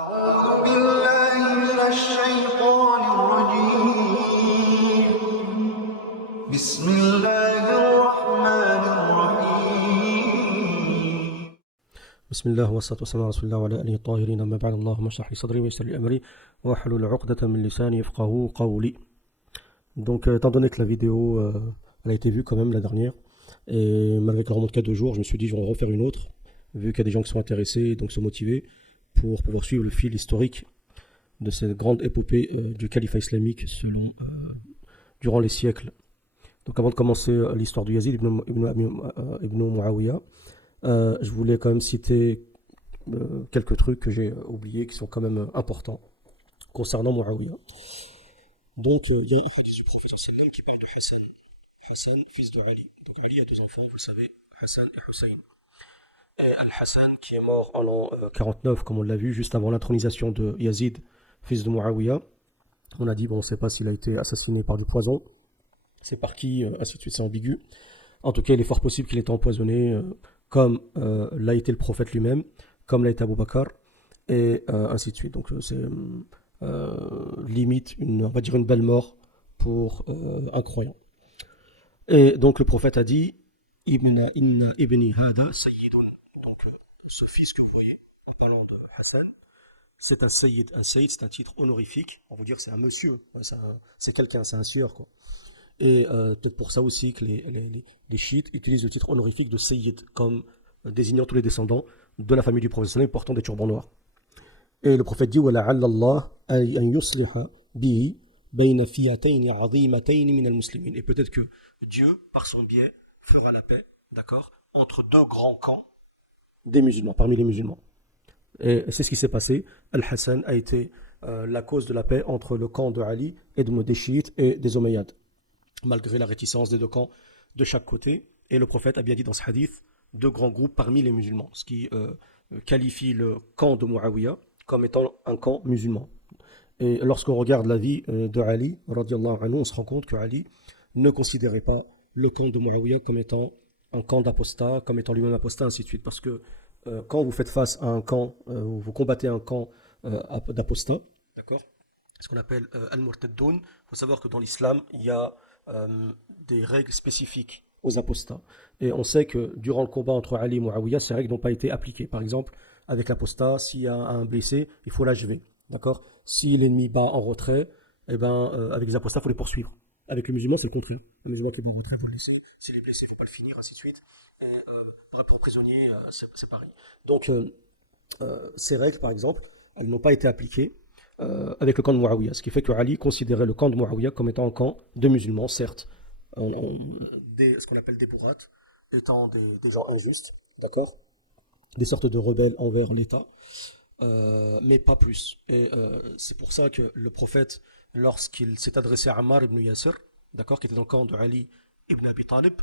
أعوذ بالله من الشيطان الرجيم بسم الله الرحمن الرحيم بسم الله والصلاة والسلام على رسول الله وعلى آله الطاهرين أما بعد اللهم اشرح لي صدري ويسر لي أمري واحلل عقدة من لساني يفقهوا قولي. Donc étant donné que la vidéo elle a été vue quand même la dernière et malgré qu'elle remonte qu'à 2 jours, je me suis dit je vais en refaire une autre vu qu'il y a des gens qui sont intéressés donc sont motivés pour pouvoir suivre le fil historique de cette grande épopée du califat islamique durant les siècles. Donc avant de commencer l'histoire du Yazid ibn Muawiyah, je voulais quand même citer quelques trucs que j'ai oubliés qui sont quand même importants concernant Muawiyah. Donc il y a un hadith du prophète sallam qui parle de Hassan. Hassan, fils de Ali. Donc Ali a 2 enfants, vous le savez, Hassan et Hussein. Et Al-Hassan qui est mort en l'an 49, comme on l'a vu, juste avant l'intronisation de Yazid, fils de Muawiyah. On a dit, bon, on ne sait pas s'il a été assassiné par du poison, c'est par qui, ainsi de suite, c'est ambigu. En tout cas, il est fort possible qu'il ait été empoisonné, comme l'a été le prophète lui-même, comme l'a été Abu Bakr, et ainsi de suite. Donc c'est limite, on va dire une belle mort pour un croyant. Et donc le prophète a dit, Inna ibni hada sayyidun. Donc ce fils que vous voyez en parlant de Hassan, c'est un sayyid. Un sayyid, c'est un titre honorifique. On va dire que c'est un monsieur, c'est quelqu'un, c'est un sieur, quoi. Et peut-être pour ça aussi que les chiites utilisent le titre honorifique de sayyid comme désignant tous les descendants de la famille du prophète sallam portant des turbans noirs. Et le prophète dit وَلَعَلَّ اللَّهَ أَن يُصْلِحَ بِهِ بَيْنَ فِيَتَيْنِ عَظِيمَتَيْنِ مِنَ الْمُسْلِمِينَ. Et peut-être que Dieu, par son biais, fera la paix, d'accord, entre 2 grands camps des musulmans, parmi les musulmans. Et c'est ce qui s'est passé. Al-Hassan a été la cause de la paix entre le camp de Ali et des chiites et des Omeyyades, malgré la réticence des 2 camps de chaque côté. Et le prophète a bien dit dans ce hadith 2 grands groupes parmi les musulmans, ce qui qualifie le camp de Muawiyah comme étant un camp musulman. Et lorsqu'on regarde la vie de Ali, radiallahu anhu, on se rend compte que Ali ne considérait pas le camp de Muawiyah comme étant un camp d'apostats, comme étant lui-même apostat, ainsi de suite. Parce que quand vous faites face à un camp, où vous combattez un camp d'apostats, d'accord, ce qu'on appelle al-murtaddoun, il faut savoir que dans l'islam, il y a des règles spécifiques aux apostats. Et on sait que durant le combat entre Ali et Muawiyah, ces règles n'ont pas été appliquées. Par exemple, avec l'apostat, s'il y a un blessé, il faut l'achever. D'accord. Si l'ennemi bat en retrait, eh ben, avec les apostats, il faut les poursuivre. Avec les musulmans, c'est le contraire. Le musulman qui bat en retrait, il faut le laisser. S'il est blessé, il ne faut pas le finir, ainsi de suite. Et pour un prisonnier, c'est pareil. Donc, ces règles, par exemple, elles n'ont pas été appliquées avec le camp de Muawiyah. Ce qui fait que Ali considérait le camp de Muawiyah comme étant un camp de musulmans, certes, ce qu'on appelle des bourrats, étant des gens injustes, d'accord, des sortes de rebelles envers l'État, mais pas plus. Et c'est pour ça que le prophète, lorsqu'il s'est adressé à Ammar ibn Yasir, d'accord, qui était dans le camp de Ali ibn Abi Talib,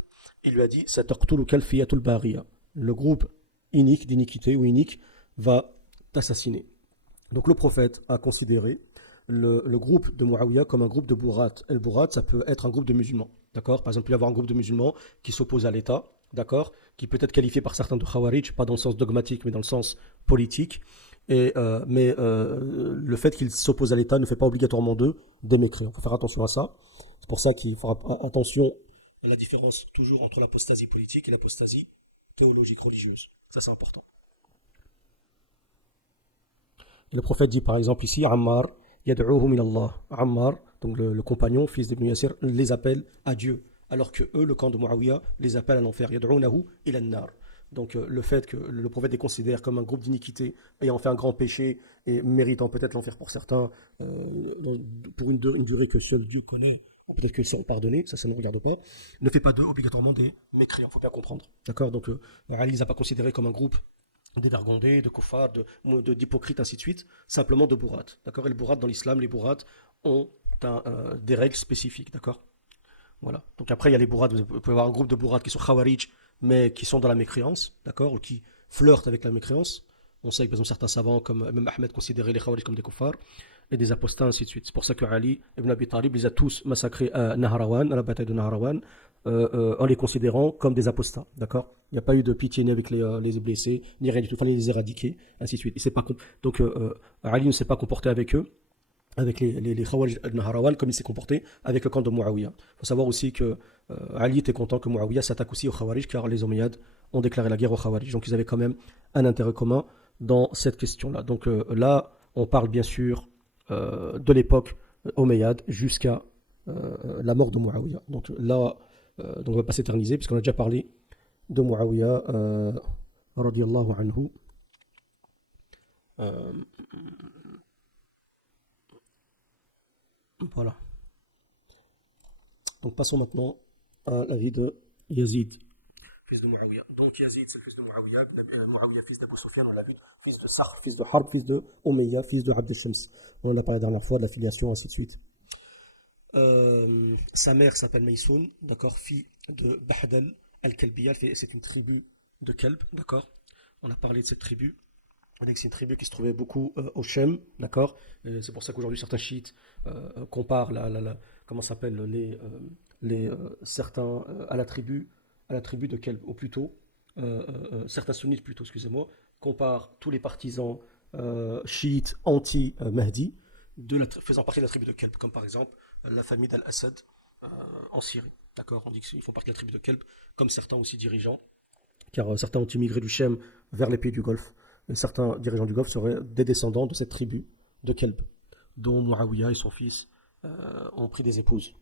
il lui a dit Sataqtuluka al-fiyatul baghiya. Le groupe inique, d'iniquité ou inique, va t'assassiner. Donc le prophète a considéré le groupe de Muawiyah comme un groupe de bourrat. Et le bourrat, ça peut être un groupe de musulmans. D'accord. Par exemple, il peut y avoir un groupe de musulmans qui s'oppose à l'État, d'accord, qui peut être qualifié par certains de Khawarij, pas dans le sens dogmatique, mais dans le sens politique. Et, le fait qu'ils s'opposent à l'État ne fait pas obligatoirement d'eux des mécréants. Il faut faire attention à ça. C'est pour ça qu'il fera attention à la différence toujours entre l'apostasie politique et l'apostasie théologique religieuse. Ça, c'est important. Et le prophète dit par exemple ici, Ammar, yad'uhu min Allah. Ammar, donc le compagnon, fils d'Ibn Yasir, les appelle à Dieu, alors que eux, le camp de Muawiyah, les appelle à l'enfer. Yad'unahu ila an-nar. Donc le fait que le prophète les considère comme un groupe d'iniquité, ayant fait un grand péché et méritant peut-être l'enfer pour certains, pour une durée que seul Dieu connaît, peut-être qu'ils seront pardonnés, ça ne nous regarde pas, ne fait pas d'eux obligatoirement des mécréants, il faut bien comprendre. D'accord. Donc Ali ne les a pas considérés comme un groupe d'édargondés, de kuffars, d'hypocrites, ainsi de suite, simplement de bourrat. D'accord. Et les bourrats dans l'islam, les bourrats ont des règles spécifiques. D'accord. Voilà. Donc après, il y a les bourrats, vous pouvez avoir un groupe de bourrats qui sont khawarij, mais qui sont dans la mécréance, d'accord, ou qui flirtent avec la mécréance. On sait que, par exemple, certains savants, comme même Ahmed, considéraient les khawarij comme des kuffars, et des apostats, ainsi de suite. C'est pour ça que Ali ibn Abi Talib les a tous massacrés à Naharawan, à la bataille de Naharawan, en les considérant comme des apostats, d'accord. Il n'y a pas eu de pitié ni avec les blessés, ni rien du tout, il fallait les éradiquer, ainsi de suite. Et c'est pas donc Ali ne s'est pas comporté avec eux, avec les Khawarij al-Naharawan, comme il s'est comporté avec le camp de Muawiyah. Il faut savoir aussi que Ali était content que Muawiyah s'attaque aussi aux Khawarij, car les Omeyyades ont déclaré la guerre aux Khawarij. Donc ils avaient quand même un intérêt commun dans cette question-là. Donc là, on parle bien sûr de l'époque Omeyyade jusqu'à la mort de Muawiyah. Donc là, donc on ne va pas s'éterniser, puisqu'on a déjà parlé de Muawiyah, radiyallahu anhu. Euh, voilà. Donc passons maintenant à la vie de Yazid, fils de Muawiyah. Donc Yazid, c'est le fils de Muawiyah, Muawiyah, fils d'Abu Sufyan, on l'a vu, fils de Sakhr, fils de Harb, fils de Umayya, fils de Abd al-Shams. On en a parlé la dernière fois, de la filiation, ainsi de suite. Sa mère s'appelle Maysoun, d'accord, fille de Bahdal al-Kalbiya, c'est une tribu de Kalb, d'accord. On a parlé de cette tribu. C'est une tribu qui se trouvait beaucoup au Shem, d'accord. C'est pour ça qu'aujourd'hui certains chiites comparent comment s'appelle certains à la tribu de Kelb, ou plutôt certains sunnites plutôt, excusez-moi, comparent tous les partisans chiites anti-Mahdi faisant partie de la tribu de Kelb, comme par exemple la famille d'Al-Assad en Syrie, d'accord. On dit qu'ils font partie de la tribu de Kelb, comme certains aussi dirigeants, car certains ont immigré du Shem vers les pays du Golfe. Et certains dirigeants du Golfe seraient des descendants de cette tribu de Kelb, dont Muawiyah et son fils ont pris des épouses.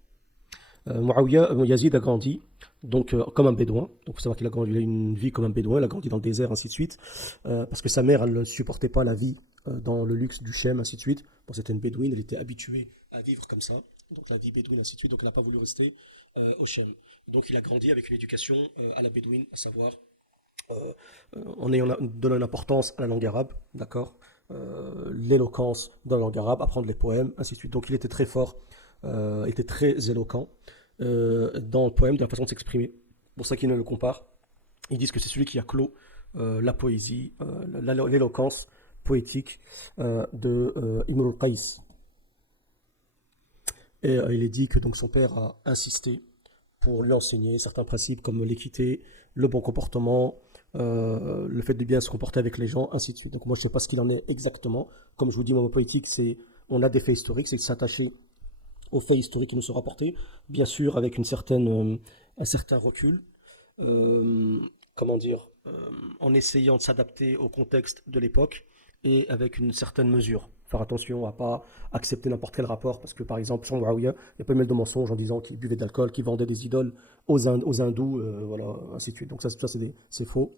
Yazid a grandi donc comme un bédouin. Donc il faut savoir qu'il a une vie comme un bédouin, il a grandi dans le désert, ainsi de suite, parce que sa mère, elle ne supportait pas la vie dans le luxe du Shem, ainsi de suite. Bon, c'était une bédouine, elle était habituée à vivre comme ça, donc la vie bédouine, ainsi de suite, donc elle n'a pas voulu rester au Shem. Donc il a grandi avec une éducation à la bédouine, à savoir en donnant une importance à la langue arabe, d'accord, l'éloquence dans la langue arabe, apprendre les poèmes, ainsi de suite. Donc il était très fort, était très éloquent dans le poème, dans la façon de s'exprimer. C'est pour ça qu'ils ne le comparent. Ils disent que c'est celui qui a clos la poésie, l'éloquence poétique de Imr al-Qais. Et il est dit que donc son père a insisté pour lui enseigner certains principes comme l'équité, le bon comportement, le fait de bien se comporter avec les gens, ainsi de suite. Donc moi je ne sais pas ce qu'il en est exactement. Comme je vous dis, moi, ma politique, on a des faits historiques, c'est de s'attacher aux faits historiques qui nous sont rapportés, bien sûr avec un certain recul, comment dire, en essayant de s'adapter au contexte de l'époque et avec une certaine mesure. Faire attention à ne pas accepter n'importe quel rapport, parce que par exemple, sur Muawiyah, il y a pas mal de mensonges en disant qu'il buvait de l'alcool, qu'il vendait des idoles aux hindous, voilà, ainsi de suite. Donc ça c'est faux.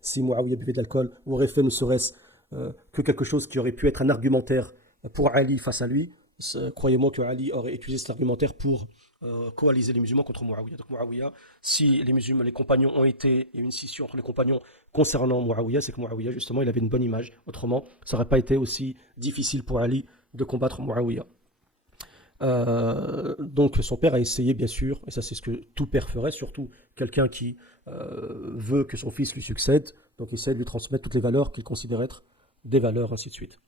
Si Muawiyah buvait de l'alcool, aurait fait ne serait-ce que quelque chose qui aurait pu être un argumentaire pour Ali face à lui, croyez-moi que Ali aurait utilisé cet argumentaire pour coaliser les musulmans contre Muawiyah. Donc Muawiyah, si les musulmans, les compagnons ont été, il y a eu une scission entre les compagnons concernant Muawiyah, c'est que Muawiyah, justement, il avait une bonne image. Autrement, ça n'aurait pas été aussi difficile pour Ali de combattre Muawiyah. Donc son père a essayé, bien sûr, et ça c'est ce que tout père ferait, surtout quelqu'un qui veut que son fils lui succède, donc il essaie de lui transmettre toutes les valeurs qu'il considère être des valeurs, ainsi de suite.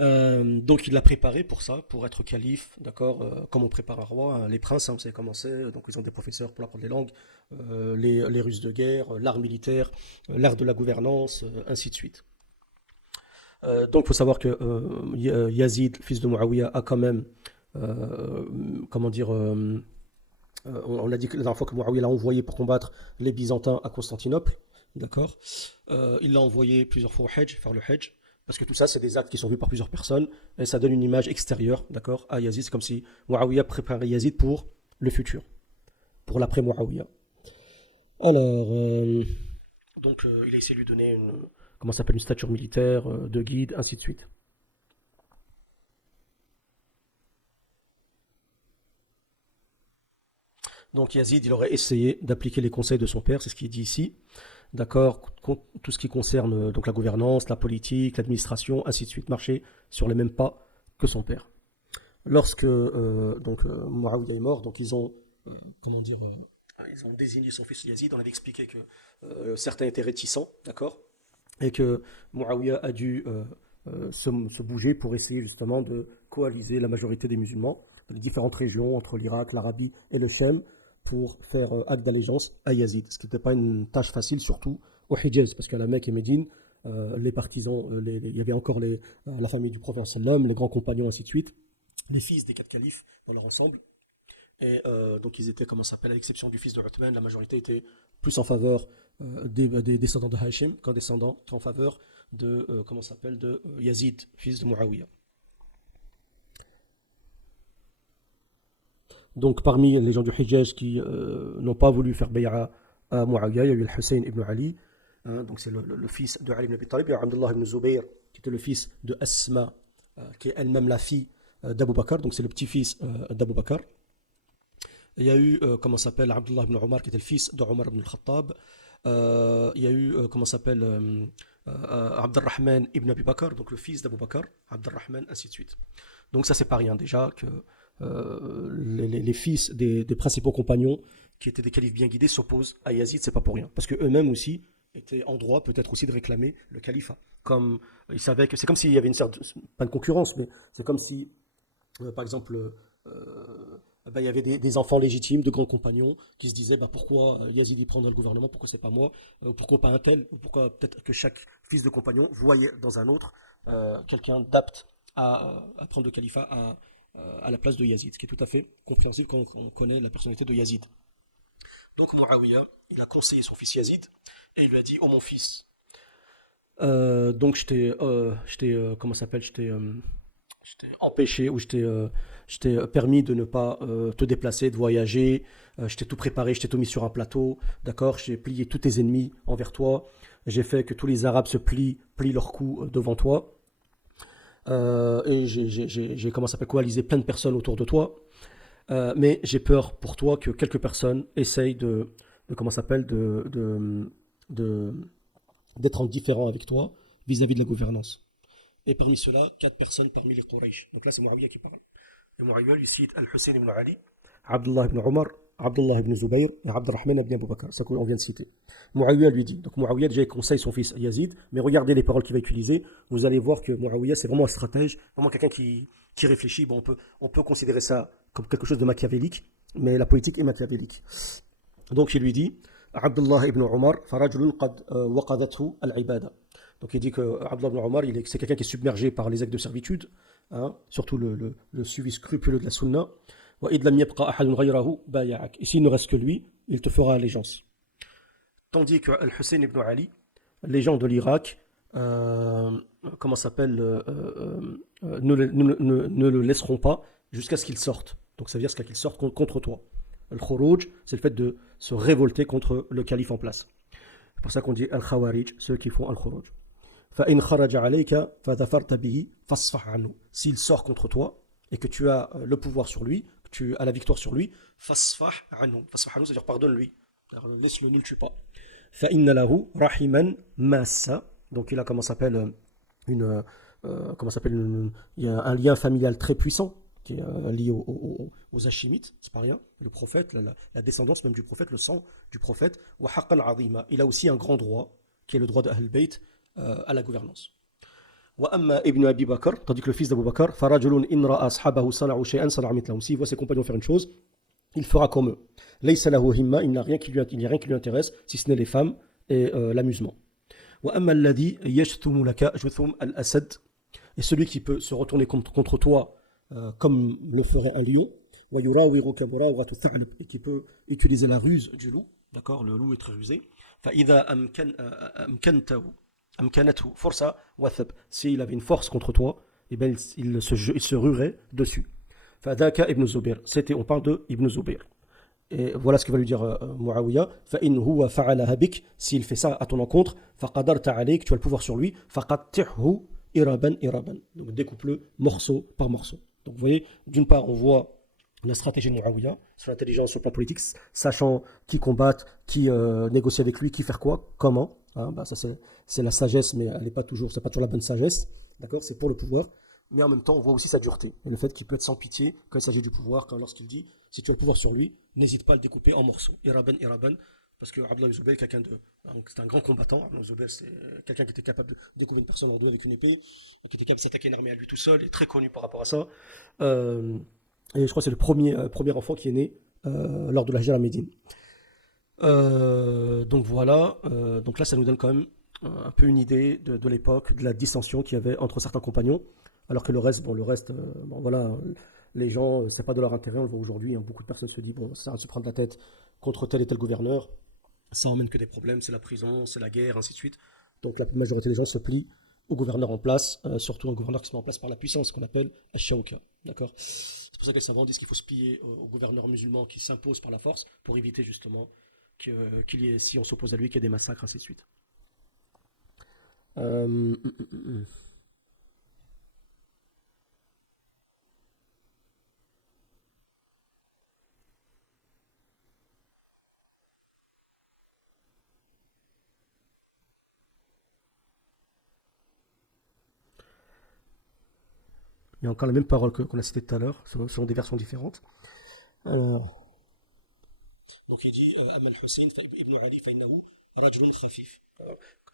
Donc il l'a préparé pour ça, pour être calife, d'accord, comme on prépare un roi, hein, les princes, hein, vous savez comment c'est, donc ils ont des professeurs pour apprendre les langues, les ruses de guerre, l'art militaire, l'art de la gouvernance, ainsi de suite. Donc il faut savoir que Yazid, fils de Muawiyah, a quand même, comment dire, on a dit que la dernière fois que Muawiyah l'a envoyé pour combattre les Byzantins à Constantinople, d'accord, il l'a envoyé plusieurs fois au Hajj, faire le Hajj. Parce que tout ça, c'est des actes qui sont vus par plusieurs personnes et ça donne une image extérieure, d'accord, à Yazid. C'est comme si Muawiyah préparait Yazid pour le futur, pour l'après Muawiyah. Alors, donc il a essayé de lui donner comment ça s'appelle, une stature militaire, de guide, ainsi de suite. Donc Yazid, il aurait essayé d'appliquer les conseils de son père, c'est ce qu'il dit ici. D'accord, tout ce qui concerne donc la gouvernance, la politique, l'administration, ainsi de suite, marcher sur les mêmes pas que son père. Lorsque Muawiyah est mort, donc ils ont comment dire, ils ont désigné son fils Yazid. On avait expliqué que certains étaient réticents, d'accord, et que Muawiyah a dû se bouger pour essayer justement de coaliser la majorité des musulmans dans les différentes régions entre l'Irak, l'Arabie et le Shem, pour faire acte d'allégeance à Yazid, ce qui n'était pas une tâche facile, surtout au Hijaz, parce qu'à la Mecque et Médine, les partisans, il y avait encore la famille du prophète sallam, les grands compagnons, ainsi de suite, les fils des 4 califes dans leur ensemble. Et donc ils étaient, comment ça s'appelle, à l'exception du fils de Uthman, la majorité était plus en faveur des descendants de Hashim qu'en faveur de, comment ça s'appelle, de Yazid, fils de Muawiyah. Donc parmi les gens du Hijaz qui n'ont pas voulu faire bay'a à Muawiyah, il y a eu le Hussein ibn Ali, hein, donc c'est le fils de Ali ibn Abi Talib, il y a Abdullah ibn Zubayr qui était le fils de Asma, qui est elle-même la fille d'Abu Bakr, donc c'est le petit-fils d'Abu Bakr. Il y a eu, comment s'appelle, Abdullah ibn Omar qui était le fils de Omar ibn al-Khattab. Il y a eu, comment s'appelle, Abdurrahman ibn Abi Bakr, donc le fils d'Abu Bakr, Abdurrahman, ainsi de suite. Donc ça c'est pas rien déjà que les fils des principaux compagnons qui étaient des califes bien guidés s'opposent à Yazid, c'est pas pour rien. Parce qu'eux-mêmes aussi étaient en droit peut-être aussi de réclamer le califat. Comme ils savaient que c'est comme s'il y avait une certaine, pas de concurrence, mais c'est comme si, par exemple, il y avait des enfants légitimes, de grands compagnons, qui se disaient pourquoi Yazid y prendrait le gouvernement, pourquoi c'est pas moi, pourquoi pas un tel, ou pourquoi peut-être que chaque fils de compagnon voyait dans un autre quelqu'un d'apte à prendre le califat à la place de Yazid, ce qui est tout à fait compréhensible quand on connaît la personnalité de Yazid. Donc Muawiyah, il a conseillé son fils Yazid, et il lui a dit, oh mon fils, donc comment ça s'appelle, je t'ai empêché ou je t'ai permis de ne pas te déplacer, de voyager, je t'ai tout préparé, je t'ai tout mis sur un plateau, d'accord, j'ai plié tous tes ennemis envers toi, j'ai fait que tous les Arabes se plient leur cou devant toi, et j'ai comment ça s'appelle, coalisé plein de personnes autour de toi, mais j'ai peur pour toi que quelques personnes essayent de comment ça s'appelle, d'être indifférents avec toi vis-à-vis de la gouvernance. Et parmi ceux-là, 4 personnes parmi les Quraysh. Donc là, c'est Muawiyah qui parle. Et Muawiyah lui cite Al-Hussein ibn Ali, Abdullah ibn Omar, Abdullah ibn Zubayr et Abdurrahman ibn Abu Bakr. C'est ce qu'on vient de citer. Muawiyah lui dit. Donc Muawiyah déjà conseille son fils Yazid, mais regardez les paroles qu'il va utiliser. Vous allez voir que Muawiyah, c'est vraiment un stratège, vraiment quelqu'un qui réfléchit. Bon, on peut considérer ça comme quelque chose de machiavélique, mais la politique est machiavélique. Donc il lui dit Abdullah ibn Omar, farajulun qad waqadathu al-ibada. Donc il dit que Abdullah ibn Omar, c'est quelqu'un qui est submergé par les actes de servitude, hein, surtout le suivi scrupuleux de la sunna. Et s'il ne reste que lui, il te fera allégeance. Tandis que Al-Hussein ibn Ali, les gens de l'Irak, comment s'appelle, ne le laisseront pas jusqu'à ce qu'il sorte. Donc ça veut dire jusqu'à qu'il sorte contre toi. Al-Khuruj, c'est le fait de se révolter contre le calife en place. C'est pour ça qu'on dit Al-Khawarij, ceux qui font Al-Khuruj. فَإِنْ خَرَجَ عَلَيْكَ فَظَفَرْتَ بِهِ فَاصْفَحْ عَنْهُ. S'il sort contre toi et que tu as le pouvoir sur lui, que tu as la victoire sur lui, فَاصْفَحْ عَنْهُ. فَاصْفَحْ عَنْهُ, c'est-à-dire pardonne-lui. Laisse-le, ne le tue pas. فَإِنَّ لَهُ رَحِمًا مَاسًّا. Donc il a, comment s'appelle, il y a un lien familial très puissant qui est lié aux Hachimites, c'est pas rien, le prophète, la descendance même du prophète, le sang du prophète. وَحَقًّا عَظِيمًا. Il a aussi un grand droit, qui est le droit de Ahl Bayt à la gouvernance. وَأَمَّا ibn Abi Bakr, tandis que le fils d'Abu Bakr, فَرَجُلٌ إِنْ رَأَى أَصْحَابَهُ صَنَعُوا شَيْئًا صَنَعَ مِثْلَهُ. S'il voit ses compagnons faire une chose, il fera comme eux. لَيْسَ لَهُ هِمَّةٌ. Il n'y a rien qui lui intéresse, si ce n'est les femmes et l'amusement. وَأَمَّا الَّذِي يَجْثُمُ لَكَ جُثُومَ الْأَسَدِ. Et celui qui peut se retourner contre toi comme le ferait un lion, وَيُرَاوِرُكَ مُرَاوَرَةُ الثَّعْلَبِ. Et qui peut utiliser la ruse du loup, d'accord, le loup est très rusé. فَإِذَا أَمْكَنَتْهُ فُرْصَةٌ وَثَبَ. S'il avait une force contre toi, eh bien, il se ruerait dessus. فَذَاكَ ibn Zubayr. On parle de Ibn Zubayr. Et voilà ce que va lui dire Muawiyah. فَإِنْ هُوَ فَعَلَهَا بِكَ. S'il fait ça à ton encontre, فَقَدَرْتَ عَلَيْكَ. Tu as le pouvoir sur lui. فَقَطِّعْهُ إِرَبًا إِرَبًا. Donc découpe-le morceau par morceau. Donc vous voyez, d'une part on voit la stratégie de Muawiyah sur l'intelligence, sur le plan politique, sachant qui combattre, qui négocier avec lui, qui faire quoi, comment. Hein, ça c'est la sagesse, mais elle n'est pas toujours, c'est pas toujours la bonne sagesse. D'accord, c'est pour le pouvoir. Mais en même temps, on voit aussi sa dureté et le fait qu'il peut être sans pitié quand il s'agit du pouvoir, lorsqu'il dit si tu as le pouvoir sur lui, n'hésite pas à le découper en morceaux. Iraban, Iraban, parce que Abdullah ibn Zubayr, c'est un grand combattant. Abdullah ibn Zubayr, c'est quelqu'un qui était capable de découper une personne en deux avec une épée, qui était capable de s'attaquer une armée à lui tout seul, et très connu par rapport à ça. Et je crois que c'est le premier enfant qui est né lors de la Hijra à Médine. Donc voilà, donc là ça nous donne quand même un peu une idée de l'époque, de la dissension qu'il y avait entre certains compagnons, alors que le reste, bon voilà, les gens, c'est pas de leur intérêt, on le voit aujourd'hui, hein, beaucoup de personnes se disent, bon, ça sert à se prendre la tête contre tel et tel gouverneur, ça emmène que des problèmes, c'est la prison, c'est la guerre, ainsi de suite. Donc la majorité des gens se plient au gouverneur en place, surtout un gouverneur qui se met en place par la puissance, qu'on appelle Ash-Shawka, d'accord. C'est pour ça que les savants disent qu'il faut se plier au gouverneur musulman qui s'impose par la force, pour éviter justement qu'il y ait, si on s'oppose à lui, qu'il y ait des massacres, ainsi de suite. Euh, Il y a encore la même parole qu'on a citée tout à l'heure, selon des versions différentes. Alors, donc il dit Amal Hussein ibn Ali فإنه رجل خفيف.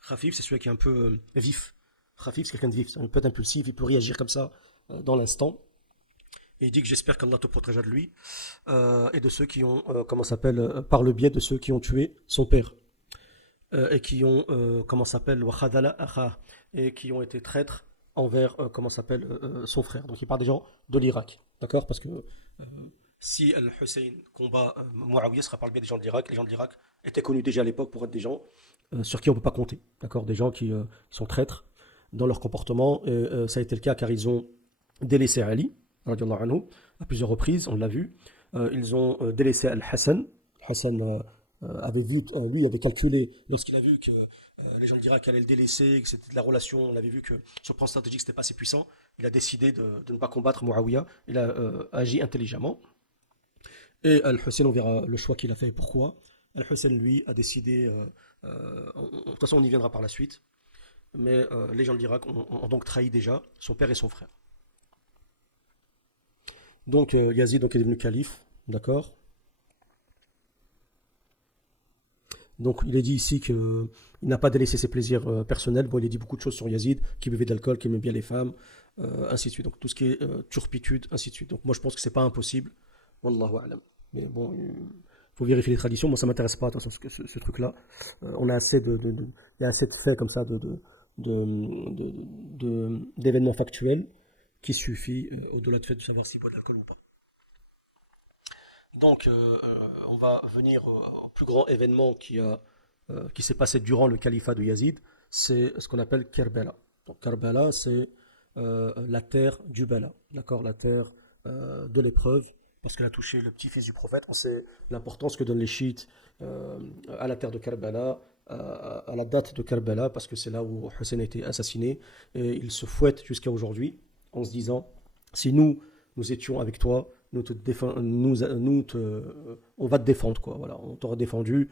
Khafif, c'est celui qui est un peu vif. Khafif, c'est quelqu'un de vif, c'est un peu impulsif, il peut réagir comme ça dans l'instant. Et il dit que j'espère qu'Allah te protégera de lui et de ceux qui ont, comment ça s'appelle, par le biais de ceux qui ont tué son père et qui ont, comment ça s'appelle, Wakhadala Akha, et qui ont été traîtres envers, comment ça s'appelle, son frère. Donc il parle des gens de l'Irak, d'accord. Parce que si Al-Hussein combat Muawiyah, ce sera par le biais des gens de l'Irak. Les gens de l'Irak étaient connus déjà à l'époque pour être des gens sur qui on ne peut pas compter, d'accord. Des gens qui sont traîtres dans leur comportement. Et, ça a été le cas car ils ont délaissé Ali, radiallahu anhu, à plusieurs reprises, on l'a vu. Ils ont délaissé Al-Hassan. Hassan avait vu, lui avait calculé, lorsqu'il a vu que les gens de l'Irak allaient le délaisser, que c'était de la relation, on avait vu que sur le plan stratégique c'était pas assez puissant, il a décidé de ne pas combattre Muawiyah, il a agi intelligemment. Et Al-Hussein, on verra le choix qu'il a fait et pourquoi. Al-Hussein, lui, a décidé, de toute façon on y viendra par la suite, mais les gens de l'Irak ont donc trahi déjà son père et son frère. Donc Yazid donc, est devenu calife, d'accord. Donc il est dit ici qu'il n'a pas délaissé ses plaisirs personnels. Bon, il est dit beaucoup de choses sur Yazid, qui buvait de l'alcool, qui aimait bien les femmes, ainsi de suite. Donc tout ce qui est turpitude, ainsi de suite. Donc moi je pense que c'est pas impossible. Wallahu a'lam. Mais bon, il faut vérifier les traditions. Moi ça m'intéresse pas, attention, ce truc-là. On a assez il y a assez de faits comme ça d'événements factuels qui suffit au-delà du fait de savoir s'il boit de l'alcool ou pas. Donc, on va venir au plus grand événement qui s'est passé durant le califat de Yazid, c'est ce qu'on appelle Kerbela. Donc, Kerbela, c'est la terre du Bala, d'accord, la terre de l'épreuve, parce qu'elle a touché le petit-fils du prophète. On sait l'importance que donnent les chiites à la terre de Kerbela, à la date de Kerbela, parce que c'est là où Hussein a été assassiné, et ils se fouettent jusqu'à aujourd'hui en se disant, si nous étions avec toi, on va te défendre, quoi. Voilà, on t'aura défendu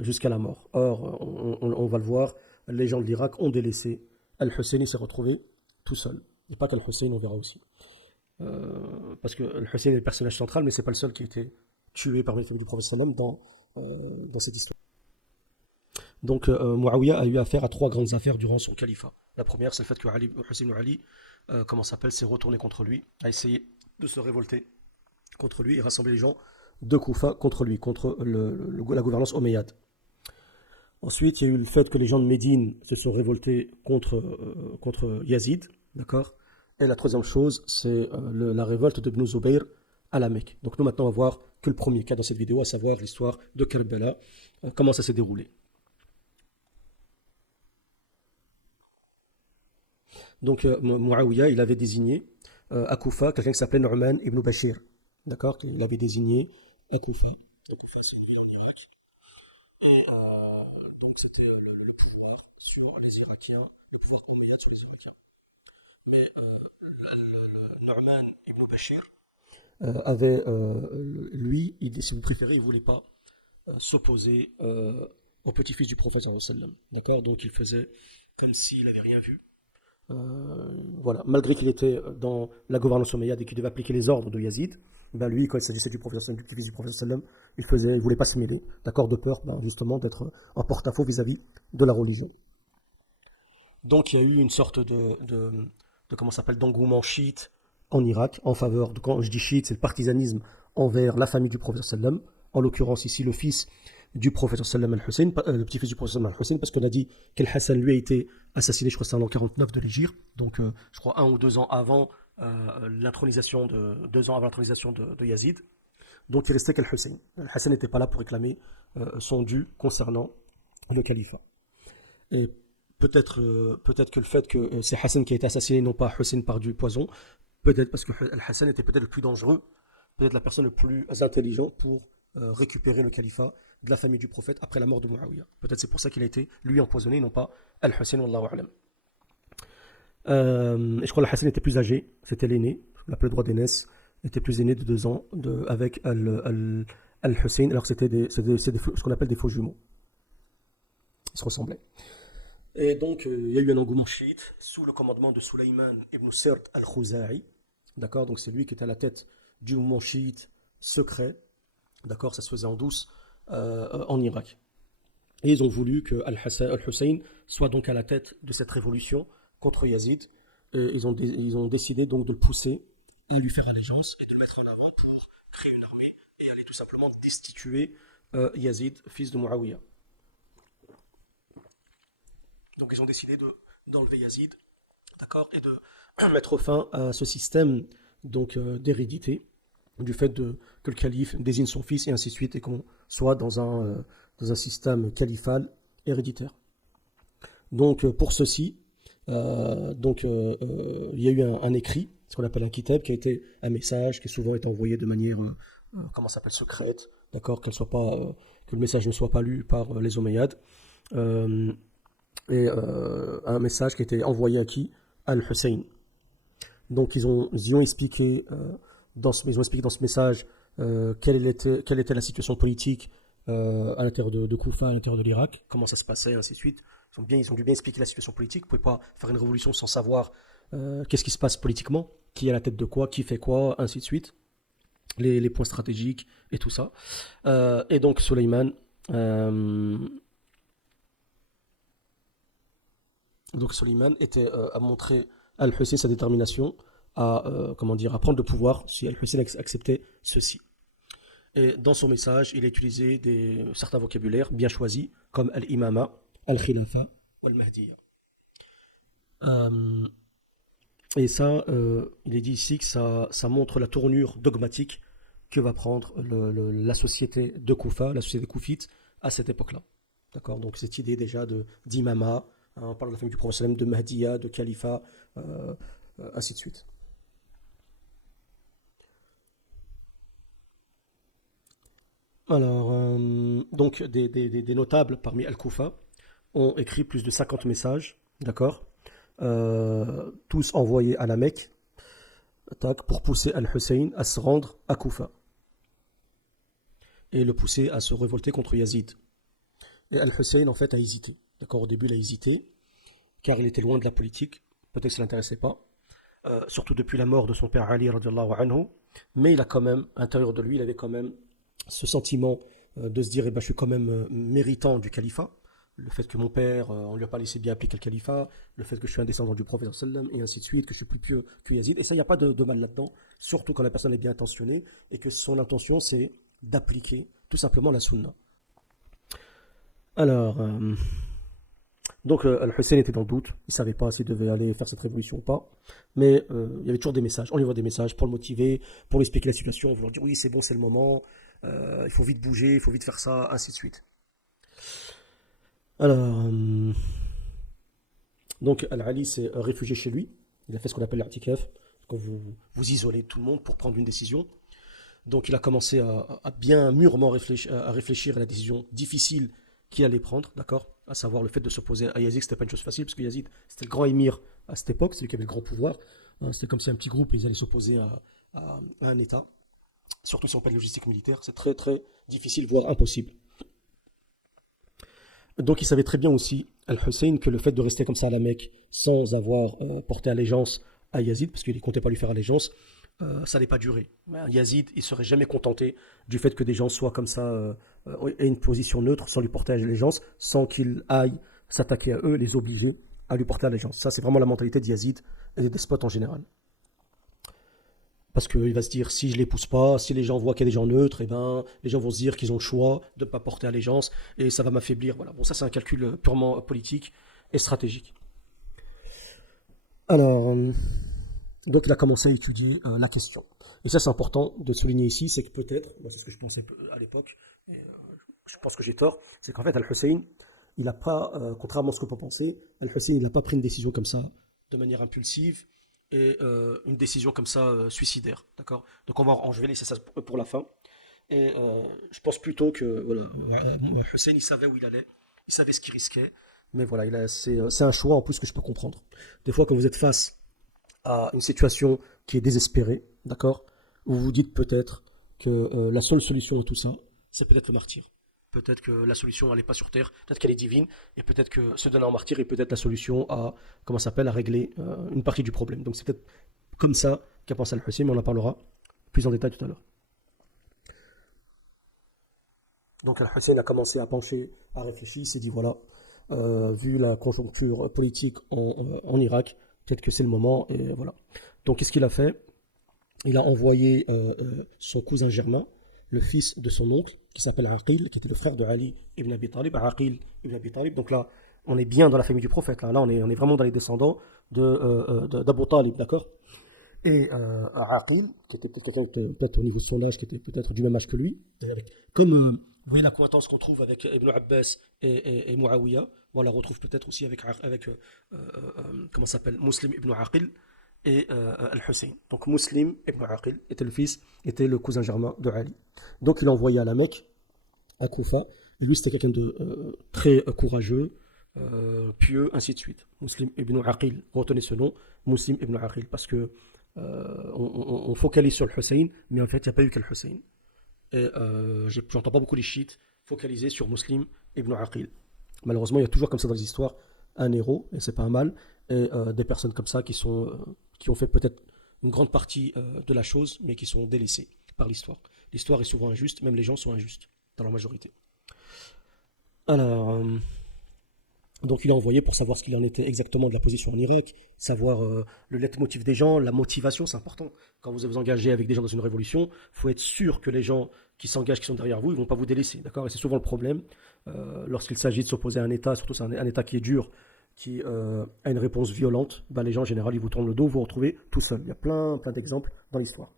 jusqu'à la mort. Or, on va le voir, les gens de l'Irak ont délaissé. Al-Hussein s'est retrouvé tout seul. Et pas qu'Al-Hussein, on verra aussi. Parce que Al-Hussein est le personnage central, mais c'est pas le seul qui a été tué parmi les familles du prophète sallam dans cette histoire. Donc, Muawiyah a eu affaire à trois grandes affaires durant son califat. La première, c'est le fait que Hussein Ali, comment s'appelle, s'est retourné contre lui, a essayé de se révolter contre lui et rassembler les gens de Koufa contre lui, contre la gouvernance omeyyade. Ensuite, il y a eu le fait que les gens de Médine se sont révoltés contre Yazid, d'accord. Et la troisième chose, c'est la révolte de Ibn Zubayr à la Mecque. Donc nous maintenant, on va voir que le premier cas dans cette vidéo, à savoir l'histoire de Kerbela, comment ça s'est déroulé. Donc Muawiyah, il avait désigné à Koufa quelqu'un qui s'appelait Nu'man ibn Bashir. D'accord. Il avait désigné à Koufa. Koufa, c'est une ville en Irak. Et donc c'était le pouvoir sur les Irakiens, le pouvoir omeyyade sur les Irakiens. Mais Nu'man ibn Bashir avait, lui, si vous préférez, il ne voulait pas s'opposer au petit-fils du prophète sallallahu alayhi wa sallam. D'accord. Donc il faisait comme s'il n'avait rien vu. Voilà, malgré qu'il était dans la gouvernance omeyyade et qu'il devait appliquer les ordres de Yazid, ben lui, quand il s'agissait du prophète, du petit-fils du prophète, il voulait pas se mêler, d'accord, de peur, justement, d'être en porte-à-faux vis-à-vis de la religion. Donc il y a eu une sorte comment ça s'appelle, d'engouement chiite en Irak, en faveur quand je dis chiite, c'est le partisanisme envers la famille du prophète, en l'occurrence ici le fils du prophète sallam al-Hussein, le petit-fils du prophète sallam al-Hussein, parce qu'on a dit qu'Al-Hassan lui a été assassiné, je crois que c'est en l'an 49 de l'Hégire, donc je crois 1 ou 2 ans avant l'intronisation de Yazid. Donc il restait qu'Al-Hussein. Al-Hassan n'était pas là pour réclamer son dû concernant le califat. Et peut-être que le fait que c'est Hassan qui a été assassiné, non pas Hussein par du poison, peut-être parce que Al-Hassan était peut-être le plus dangereux, peut-être la personne le plus intelligente pour récupérer le califat de la famille du prophète après la mort de Muawiyah. Peut-être c'est pour ça qu'il a été lui empoisonné, non pas Al-Hussein, wallahu a'lam. Et je crois que Al-Hassan était plus âgé, c'était l'aîné, on appelait le droit d'aînesse, était plus aîné de 2 ans avec Al-Hussein, alors c'était ce qu'on appelle des faux jumeaux. Ils se ressemblaient. Et donc, il y a eu un engouement chiite sous le commandement de Sulayman ibn Sird al-Khouza'i. D'accord, donc c'est lui qui était à la tête du mouvement chiite secret. D'accord, ça se faisait en douce en Irak. Et ils ont voulu que Al-Hussein soit donc à la tête de cette révolution contre Yazid. Et ils ont décidé donc de le pousser à lui faire allégeance et de le mettre en avant pour créer une armée et aller tout simplement destituer Yazid, fils de Muawiyah. Donc ils ont décidé d'enlever Yazid, d'accord, et de mettre fin à ce système donc d'hérédité, du fait que le calife désigne son fils et ainsi de suite, et qu'on soit dans un système califal héréditaire. Donc pour ceci, il y a eu un écrit, ce qu'on appelle un kitab, qui a été un message qui souvent est envoyé de manière secrète, d'accord, que le message ne soit pas lu par les Omeyyades. Un message qui a été envoyé à qui? Al-Hussein. Donc ils ont expliqué dans ce message quelle était la situation politique à l'intérieur de Koufa, à l'intérieur de l'Irak, comment ça se passait, ainsi de suite. Ils ont dû bien expliquer la situation politique. Vous ne pouvez pas faire une révolution sans savoir qu'est-ce qui se passe politiquement, qui est à la tête de quoi, qui fait quoi, ainsi de suite. Les points stratégiques et tout ça. Et donc Sulayman... Donc Soliman a montré à Al-Hussein sa détermination à prendre le pouvoir si Al-Hussein acceptait ceci. Et dans son message, il a utilisé certains vocabulaires bien choisis, comme Al-Imama, Al-Khilafa ou Al-Mahdiya. Et ça, il est dit ici que ça montre la tournure dogmatique que va prendre la société de Koufa, la société koufite, à cette époque-là. D'accord, donc cette idée déjà d'imama, on parle de la famille du prophète, de Mahdiya, de Khalifa, ainsi de suite. Alors, donc des notables parmi Al-Koufa ont écrit plus de 50 messages, d'accord, tous envoyés à la Mecque, pour pousser Al-Hussein à se rendre à Koufa et le pousser à se révolter contre Yazid. Et Al-Hussein, en fait, a hésité. D'accord, au début, il a hésité, car il était loin de la politique. Peut-être que ça ne l'intéressait pas. Surtout depuis la mort de son père Ali, radiallahu anhu. Mais il a quand même, à l'intérieur de lui, il avait quand même ce sentiment de se dire, je suis quand même méritant du califat. Le fait que mon père, on ne lui a pas laissé bien appliquer le califat, le fait que je suis un descendant du prophète, et ainsi de suite, que je suis plus pieux que Yazid. Et ça, il n'y a pas de mal là-dedans, surtout quand la personne est bien intentionnée, et que son intention, c'est d'appliquer tout simplement la sunna. Alors... Donc Al-Hussein était dans le doute, il ne savait pas s'il devait aller faire cette révolution ou pas, mais il y avait toujours des messages, on lui envoie des messages pour le motiver, pour lui expliquer la situation, pour lui dire oui c'est bon, c'est le moment, il faut vite bouger, il faut vite faire ça, ainsi de suite. Alors, donc Al-Ali s'est réfugié chez lui, il a fait ce qu'on appelle l'artikaf, quand vous isolez tout le monde pour prendre une décision. Donc il a commencé à bien mûrement réfléchir à la décision difficile qu'il allait prendre, d'accord, à savoir le fait de s'opposer à Yazid, c'était pas une chose facile, parce que Yazid, c'était le grand émir à cette époque, c'est lui qui avait le grand pouvoir, c'était comme si un petit groupe, ils allaient s'opposer à un État, surtout si on parle de logistique militaire, c'est très très difficile, voire impossible. Donc il savait très bien aussi, Al-Hussein, que le fait de rester comme ça à la Mecque, sans avoir porté allégeance à Yazid, parce qu'il ne comptait pas lui faire allégeance, ça n'allait pas durer. Yazid, il ne serait jamais contenté du fait que des gens soient comme ça, aient une position neutre, sans lui porter allégeance, sans qu'il aille s'attaquer à eux, les obliger à lui porter allégeance. Ça, c'est vraiment la mentalité de Yazid et des despotes en général. parce qu'il va se dire, si je les pousse pas, si les gens voient qu'il y a des gens neutres, eh ben, les gens vont se dire qu'ils ont le choix de ne pas porter allégeance, et ça va m'affaiblir. Voilà. Bon, ça, c'est un calcul purement politique et stratégique. Alors, donc il a commencé à étudier la question. Et ça, c'est important de souligner ici, c'est que peut-être, moi c'est ce que je pensais à l'époque, et je pense que j'ai tort, c'est qu'en fait, Al-Hussein, il n'a pas, contrairement à ce qu'on peut penser, Al-Hussein, il n'a pas pris une décision comme ça, de manière impulsive, et une décision comme ça suicidaire. D'accord. Donc je vais laisser ça pour la fin. Et je pense plutôt que voilà, Hussein, il savait où il allait, il savait ce qu'il risquait, mais voilà, c'est un choix en plus que je peux comprendre. Des fois, quand vous êtes face à une situation qui est désespérée, d'accord, vous vous dites peut-être que la seule solution à tout ça, c'est peut-être le martyr. Peut-être que la solution, elle n'est pas sur terre, peut-être qu'elle est divine, et peut-être que se donner en martyr est peut-être la solution à, comment ça s'appelle, à régler une partie du problème. Donc c'est peut-être comme ça qu'a pensé Al-Hussein, mais on en parlera plus en détail tout à l'heure. Donc Al-Hussein a commencé à pencher, à réfléchir, il s'est dit voilà, vu la conjoncture politique en Irak, peut-être que c'est le moment, et voilà. Donc qu'est-ce qu'il a fait? Il a envoyé son cousin germain, le fils de son oncle, qui s'appelle Aqil, qui était le frère de Ali ibn Abi Talib, Aqil ibn Abi Talib. Donc là, on est bien dans la famille du prophète, là on est vraiment dans les descendants d'Abu Talib, d'accord? Et Aqil, qui était peut-être quelqu'un peut-être au niveau de son âge, qui était peut-être du même âge que lui, comme vous voyez la coïncidence qu'on trouve avec Ibn Abbas et Muawiyah, on la retrouve peut-être aussi avec comment s'appelle, Muslim ibn Aqil et Al-Hussein. Donc Muslim ibn Aqil était le fils, était le cousin germain de Ali. Donc il a envoyé à la Mecque, à Koufa, et lui c'était quelqu'un de très courageux, pieux, ainsi de suite. Muslim ibn Aqil, retenez ce nom, Muslim ibn Aqil, parce que on focalise sur le Hussein, mais en fait il n'y a pas eu qu'un Hussein. Et j'entends pas beaucoup les chiites focalisés sur Muslim ibn Aqil. Malheureusement, il y a toujours comme ça dans les histoires un héros, et c'est pas un mal, et des personnes comme ça qui ont fait peut-être une grande partie de la chose, mais qui sont délaissées par l'histoire. L'histoire est souvent injuste, même les gens sont injustes, dans la majorité. Alors, donc il a envoyé pour savoir ce qu'il en était exactement de la position en Irak, savoir le leitmotiv des gens, la motivation, c'est important. Quand vous vous engagez avec des gens dans une révolution, il faut être sûr que les gens qui s'engagent, qui sont derrière vous, ils ne vont pas vous délaisser. D'accord. Et c'est souvent le problème lorsqu'il s'agit de s'opposer à un État, surtout c'est un État qui est dur, qui a une réponse violente, ben, les gens en général ils vous tournent le dos, vous vous retrouvez tout seul. Il y a plein d'exemples dans l'histoire.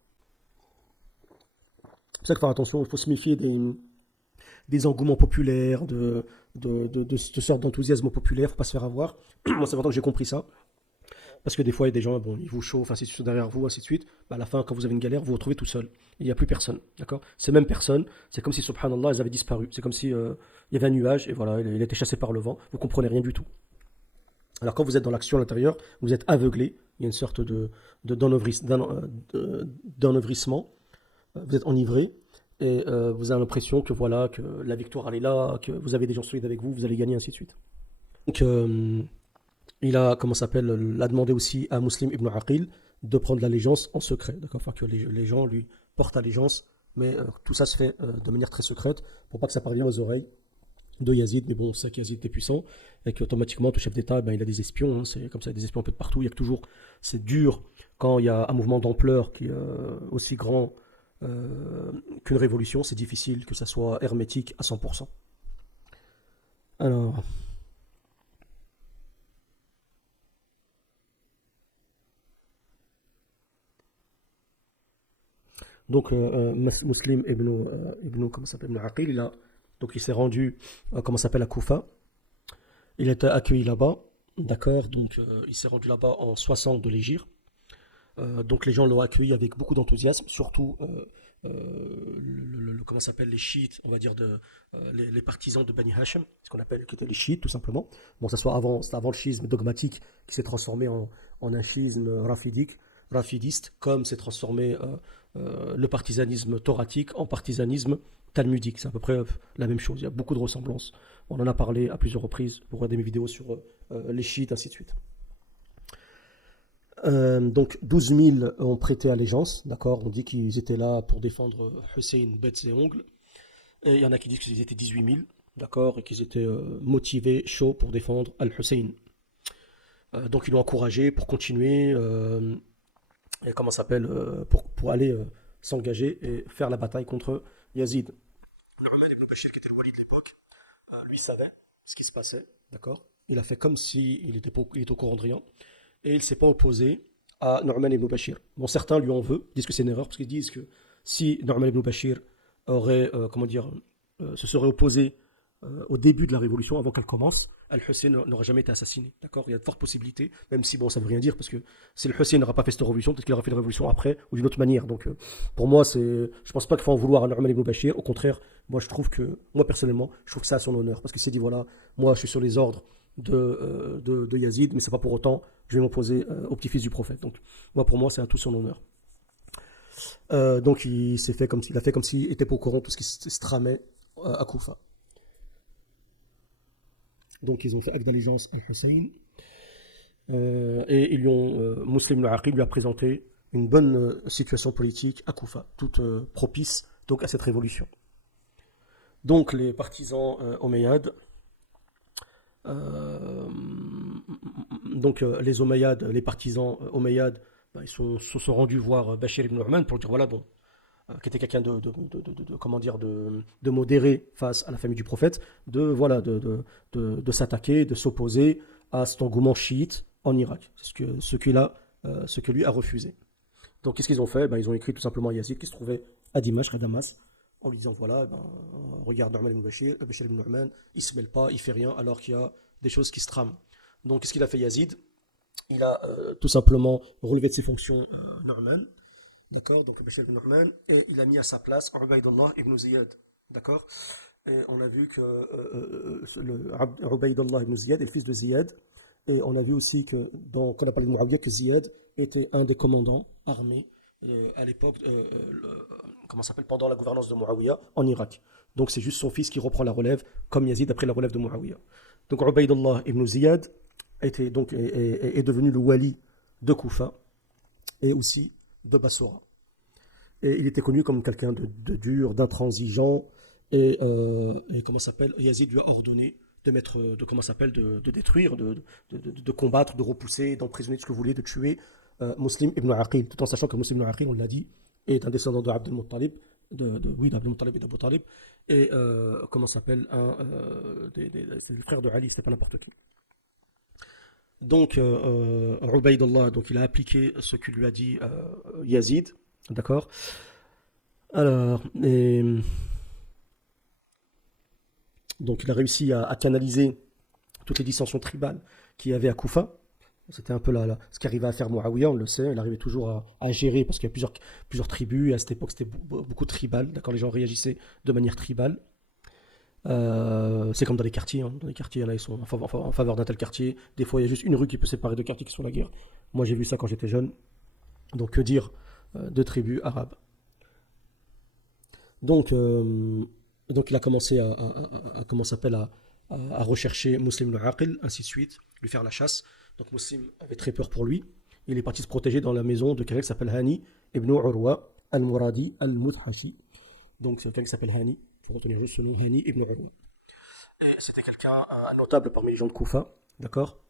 C'est pour ça qu'il faut faire attention, il faut se méfier des engouements populaires, de cette sorte d'enthousiasme populaire, il ne faut pas se faire avoir. Moi, c'est important que j'ai compris ça. Parce que des fois, il y a des gens, bon, ils vous chauffent, ainsi de suite, derrière vous, ainsi de suite. Bah, à la fin, quand vous avez une galère, vous vous retrouvez tout seul. Il n'y a plus personne. D'accord. Ces mêmes personnes, c'est comme si, subhanallah, elles avaient disparu. C'est comme si il y avait un nuage et voilà, il a été chassé par le vent. Vous ne comprenez rien du tout. Alors, quand vous êtes dans l'action à l'intérieur, vous êtes aveuglé. Il y a une sorte d'ennevrissement. Vous êtes enivré. Et vous avez l'impression que voilà, que la victoire elle est là, que vous avez des gens solides avec vous, vous allez gagner, ainsi de suite. Donc il a, comment s'appelle, l'a demandé aussi à Muslim ibn Aqil de prendre l'allégeance en secret, d'accord, enfin que les gens lui portent allégeance, mais tout ça se fait de manière très secrète pour pas que ça parvienne aux oreilles de Yazid. Mais bon, on sait qu'Yazid est puissant et qu'automatiquement tout chef d'État, ben, il a des espions, hein, c'est comme ça, des espions un peu de partout. Il y a toujours, c'est dur quand il y a un mouvement d'ampleur qui est aussi grand qu'une révolution, c'est difficile que ça soit hermétique à 100%. Alors, donc Muslim comment s'appelle, Ibn Aqil, donc il s'est rendu, comment s'appelle, à Koufa. Il a été accueilli là-bas, d'accord, donc il s'est rendu là-bas en 60 de l'Hégire. Donc les gens l'ont accueilli avec beaucoup d'enthousiasme, surtout comment s'appelle, les chiites, on va dire les partisans de Bani Hashim, ce qu'on appelle qui étaient les chiites tout simplement. Bon, ça soit c'était avant le schisme dogmatique qui s'est transformé en un schisme rafidiste, comme s'est transformé le partisanisme thoratique en partisanisme talmudique. C'est à peu près la même chose. Il y a beaucoup de ressemblances. On en a parlé à plusieurs reprises. Vous regardez mes vidéos sur les chiites, ainsi de suite. Donc 12 000 ont prêté allégeance, d'accord. On dit qu'ils étaient là pour défendre Hussein bêtes et ongles. Et il y en a qui disent qu'ils étaient 18 000, d'accord, et qu'ils étaient motivés, chauds pour défendre Al-Hussein. Donc ils l'ont encouragé pour continuer. et comment ça s'appelle, pour aller s'engager et faire la bataille contre Yazid. Nu'man ibn Bashir, qui était le wali de l'époque, lui savait ce qui se passait, d'accord? Il a fait comme si il était au courant de rien, et il ne s'est pas opposé à Nu'man ibn Bashir. Bon, certains lui en veulent, disent que c'est une erreur, parce qu'ils disent que si Nu'man ibn Bashir aurait, comment dire, se serait opposé au début de la révolution, avant qu'elle commence, Al-Hussein n'aurait jamais été assassiné. D'accord? Il y a de fortes possibilités, même si bon, ça ne veut rien dire, parce que si Al-Hussein n'aura pas fait cette révolution, peut-être qu'il aura fait la révolution après ou d'une autre manière. Donc pour moi, je ne pense pas qu'il faut en vouloir à Nu'man ibn Bashir. Au contraire, moi personnellement, je trouve que ça a son honneur. Parce qu'il s'est dit, voilà, moi je suis sur les ordres de Yazid, mais c'est pas pour autant que je vais m'opposer au petit-fils du prophète. Donc pour moi, c'est à tout son honneur. Donc il a fait comme s'il était pas au courant de tout ce qui se tramait à Koufa. Donc ils ont fait acte d'allégeance à Hussein. Et Muslim al-Aqil lui a présenté une bonne situation politique à Koufa, toute propice donc, à cette révolution. Donc les partisans omeyyades, les Omeyyades, les partisans omeyyades, ils se sont rendus voir Bashir ibn Nu'man pour dire voilà, bon, qui était quelqu'un comment dire, de modéré face à la famille du prophète, de s'attaquer, de s'opposer à cet engouement chiite en Irak. C'est ce que lui a refusé. Donc qu'est-ce qu'ils ont fait? Ils ont écrit tout simplement à Yazid qui se trouvait à Dimashq, à Damas, en lui disant voilà, regarde Nu'man ibn Bashir ibn Nu'man, il se mêle pas, il fait rien, alors qu'il y a des choses qui se trament. Donc qu'est-ce qu'il a fait Yazid? Il a tout simplement relevé de ses fonctions Nu'man. D'accord, donc Bashir ibn Nu'man, et il a mis à sa place Ubaydullah ibn Ziyad. D'accord, et on a vu que Ubaydullah ibn Ziyad est le fils de Ziyad, et on a vu aussi que, quand on a parlé de Muawiyah, que Ziyad était un des commandants armés à l'époque, comment ça s'appelle, pendant la gouvernance de Muawiyah en Irak. Donc c'est juste son fils qui reprend la relève, comme Yazid après la relève de Muawiyah. Donc Ubaydullah ibn Ziyad est devenu le wali de Koufa, et aussi de Bassora. Et il était connu comme quelqu'un de dur, d'intransigeant, et comment s'appelle, Yazid lui a ordonné de détruire, de combattre, de repousser, d'emprisonner, tout ce que vous voulez, de tuer Muslim ibn Aqil, tout en sachant que Muslim ibn Aqil, on l'a dit, est un descendant de Abd al-Muttalib, d'Abd al-Muttalib et d'Abu Talib, et comment s'appelle, c'est le frère de Ali, c'était pas n'importe qui. Donc, Ubaydullah, donc il a appliqué ce que lui a dit Yazid, d'accord. Alors, donc il a réussi à canaliser toutes les dissensions tribales qu'il y avait à Koufa. C'était un peu ce qu'arrivait à faire Muawiyah, on le sait. Il arrivait toujours à gérer, parce qu'il y a plusieurs tribus, et à cette époque c'était beaucoup tribal, d'accord. Les gens réagissaient de manière tribale. C'est comme dans les quartiers, hein. Dans les quartiers, là, ils sont en faveur d'un tel quartier. Des fois, il y a juste une rue qui peut séparer deux quartiers qui sont la guerre. Moi, j'ai vu ça quand j'étais jeune. Donc, que dire de tribus arabes. Donc il a commencé à rechercher Muslim al-Aqil, ainsi de suite, lui faire la chasse. Donc, Muslim avait très peur pour lui. Il est parti se protéger dans la maison de quelqu'un qui s'appelle Hani ibn Urwa al-Muradi al-Mudhashi. Donc, c'est quelqu'un qui s'appelle Hani. Il faut retenir juste son nom, Hani ibn Urwa. Et c'était quelqu'un notable parmi les gens de Koufa, d'accord.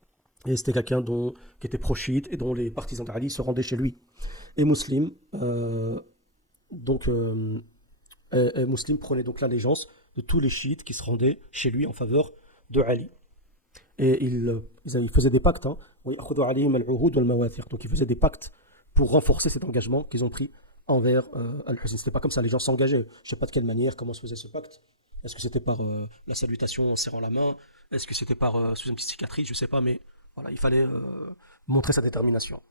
Et c'était quelqu'un qui était pro-chiite et dont les partisans d'Ali se rendaient chez lui. Et Muslim, Muslim prenait donc l'allégeance de tous les chiites qui se rendaient chez lui en faveur de Ali. Et ils faisaient des pactes, hein. Donc ils faisaient des pactes pour renforcer cet engagement qu'ils ont pris envers Al-Hussein. C'était pas comme ça, les gens s'engageaient. Je sais pas de quelle manière, comment se faisait ce pacte. Est-ce que c'était par la salutation en serrant la main? Est-ce que c'était par sous une petite cicatrice? Je sais pas, mais voilà, il fallait montrer sa détermination.